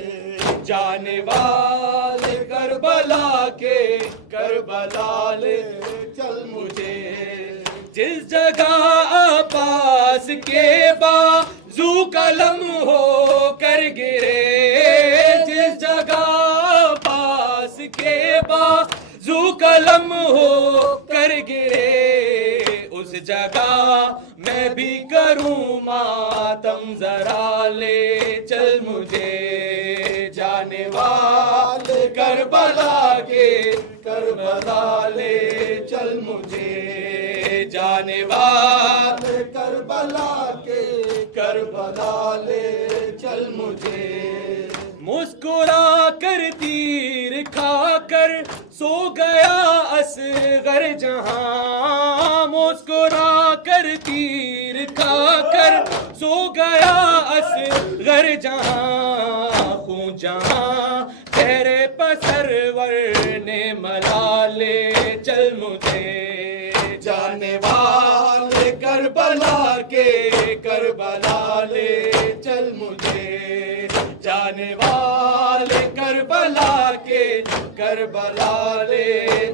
جانے والے کربلا کے کربلا لے چل مجھے جس جگہ عباس کے بازو قلم ہو کر گرے جس جگہ عباس کے بازو قلم ہو کر گرے اس جگہ میں بھی کروں ماتم ذرا لے چل مجھے جانے والے کربلا کے کربلا لے چل مجھے جانے والے کربلا کے کربلا لے چل مجھے مسکرا کر تیر کھا کر سو گیا اصغر جہاں مسکرا کر تیر کھا کر سو گیا اصغر جہاں خون جہاں تیرے پسرور نے ملا لے چل مجھے جانے والے کربلا کے کربلا لے چل مجھے جانے والے کربلا کے کربلا لے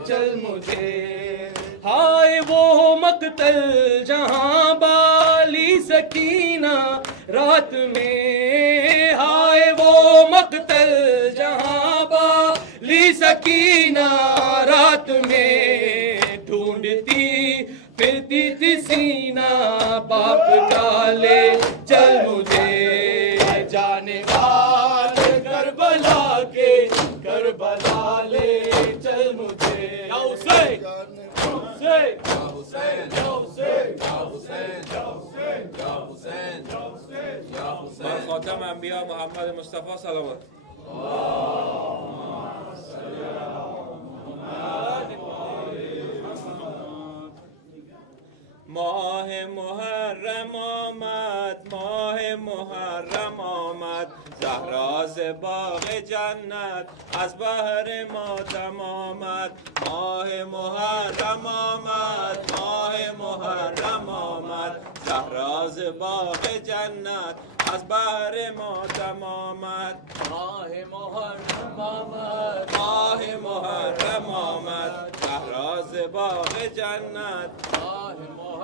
چل مجھے ہائے وہ مقتل جہاں بالی سکینہ رات میں ہائے وہ مقتل جہاں بالی سکینہ رات میں ڈھونڈتی پھرتی تھی سینہ باپ کا لے چل مجھے جانے والے کربلا کے کربلا لے چل مجھے یا حسین یا حسین یا حسین یا حسین یا حسین یا حسین یا حسین یا حسین خاتم انبیاء محمد مصطفی صلوات ماہ محرم آمد ماہ محرم آمد زهرا ز باغ جنت از بهر ماتم آمد ماه محرم آمد ماه محرم آمد زهرا ز باغ جنت از بهر ماتم آمد ماه محرم آمد ماه محرم آمد زهرا ز باغ جنت ماه محرم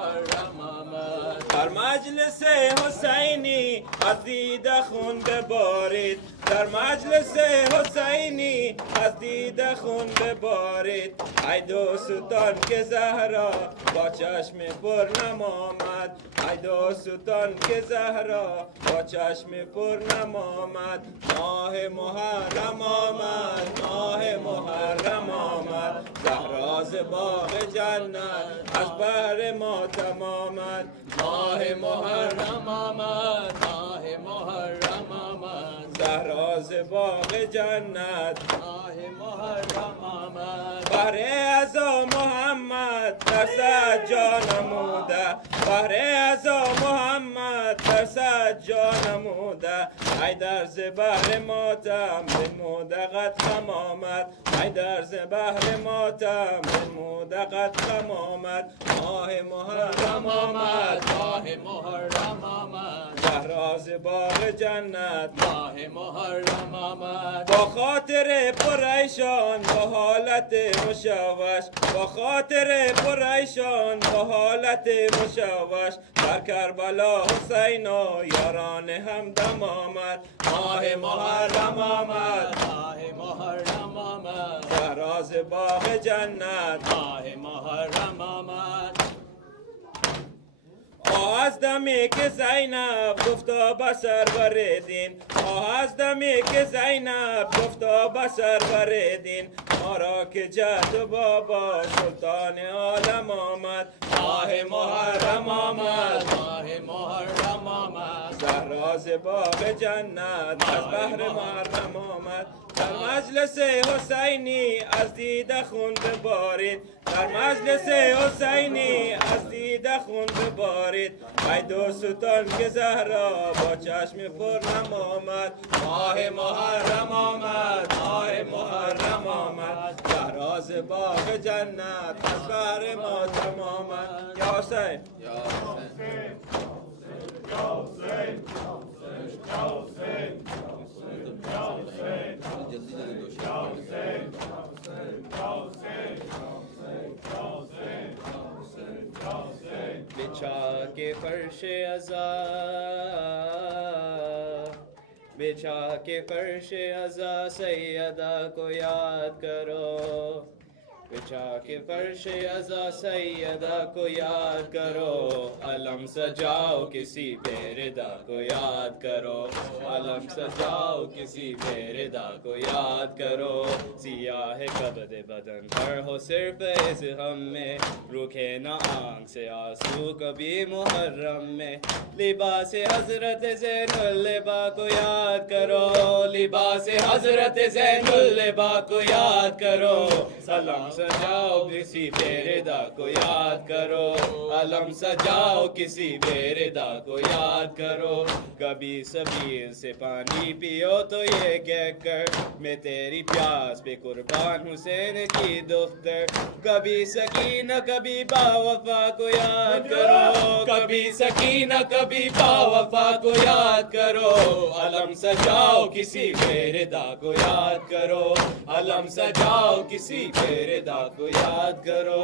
در مجلس حسینی از دیده خون ببارید در مجلس حسینی از دیده خون ببارید ای دوستان که زهرا با چشم پر نم آمد ای دوستان که زهرا با چشم پر نم آمد ماه محرم آمد ماه محرم آمد زهرا ز باغ جنت از بهر ماتم آمد ماه محرم آمد ماه محرم آمد زهرا ز باغ جنت ماه محرم آمد بهر عزا محمد در سجا نموده بهر عزا محمد در سجا نموده ای در زبهر ماتم بنموده قد خم آمد ای در زبهر ماتم بنموده قد خم آمد ماه محرم آمد ماه محرم آمد زهرا ز باغ جنت ماه محرم آمد با خاطر پریشان با حالت مشوش با خاطر پریشان با حالت مشوش در کربلا حسین و یاران همدم آمد ماه محرم آمد ماه محرم آمد زهرا ز باغ جنت ماه محرم آمد از دمی که زینب گفتا به سرور دین از دمی که زینب گفتا به سرور دین ما را که جد و بابا سلطان عالم آمد ماه محرم آمد ماه محرم آمد زهرا ز باغ جنت از بهر محرم آمد در مجلس حسینی از دیده خون ببارید در مجلس حسینی از دیده خون ببارید ای دوستان که زهرا با چشم پر نم آمد ماه محرم آمد ماه محرم آمد زهرا ز باغ جنت از بهر ماتم آمد یا حسین یا حسین یا حسین یا حسین बिछा के फर्श अज़ा बिछा के फर्श अज़ा सैयदा को याद करो बिछा के फर्श अज़ा सैयदा को याद करो अलम सजाओ किसी बेरिदा को याद करो अलम सजाओ किसी बेरिदा को याद करो सियाह कबद बदन पर हो सिर्फ इस हम में रुके न आंख से आंसू कभी मुहर्रम में लिबास हजरत ज़ैनुल लिबा को याद करो लिबास हजरत ज़ैनुल लिबा को याद करो सलाम सजाओ किसी बेरिदा को याद करो अलम सजाओ किसी बेरिदा को याद करो कभी सबीर से पानी पियो तो ये कहकर मैं तेरी प्यास पे कुर्बान हुसैन की दुख्तर कभी सकीना कभी बावफा को याद करो कभी सकीना कभी बावफा को याद करो अलम सजाओ किसी बेरिदा को याद करो अलम सजाओ किसी बेरिदा को याद करो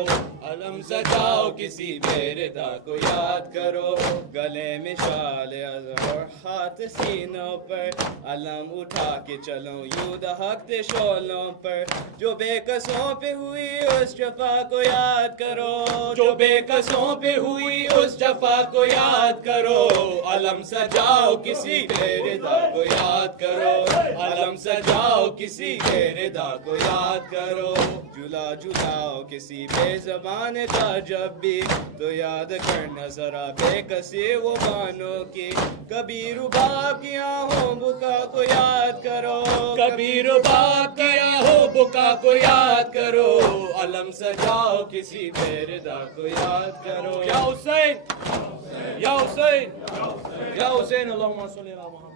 अलम सजाओ किसी बेरिदा को याद करो गले में शाल और हाथ सीनों पर अलम उठा के चलो यूं दहकते शोलों पर जो बेकसों पे हुई उस जफा को याद करो जो बेकसों पे हुई उस जफा को याद करो अलम सजाओ किसी बेरिदा को याद करो अलम सजाओ किसी बेरिदा को याद करो जुला जुलाओ किसी बेज़बान का जब भी तो याद करना जरा बेकसी वो बानों की कभी रुबाब किया हो बुका को याद करो कभी रुबाब किया हो बुका को याद करो अलम सजाओ किसी बेरिदा को याद करो या हुसैन या हुसैन या हुसैन अल्लाहुम्मा सल्ली अला मुहम्मद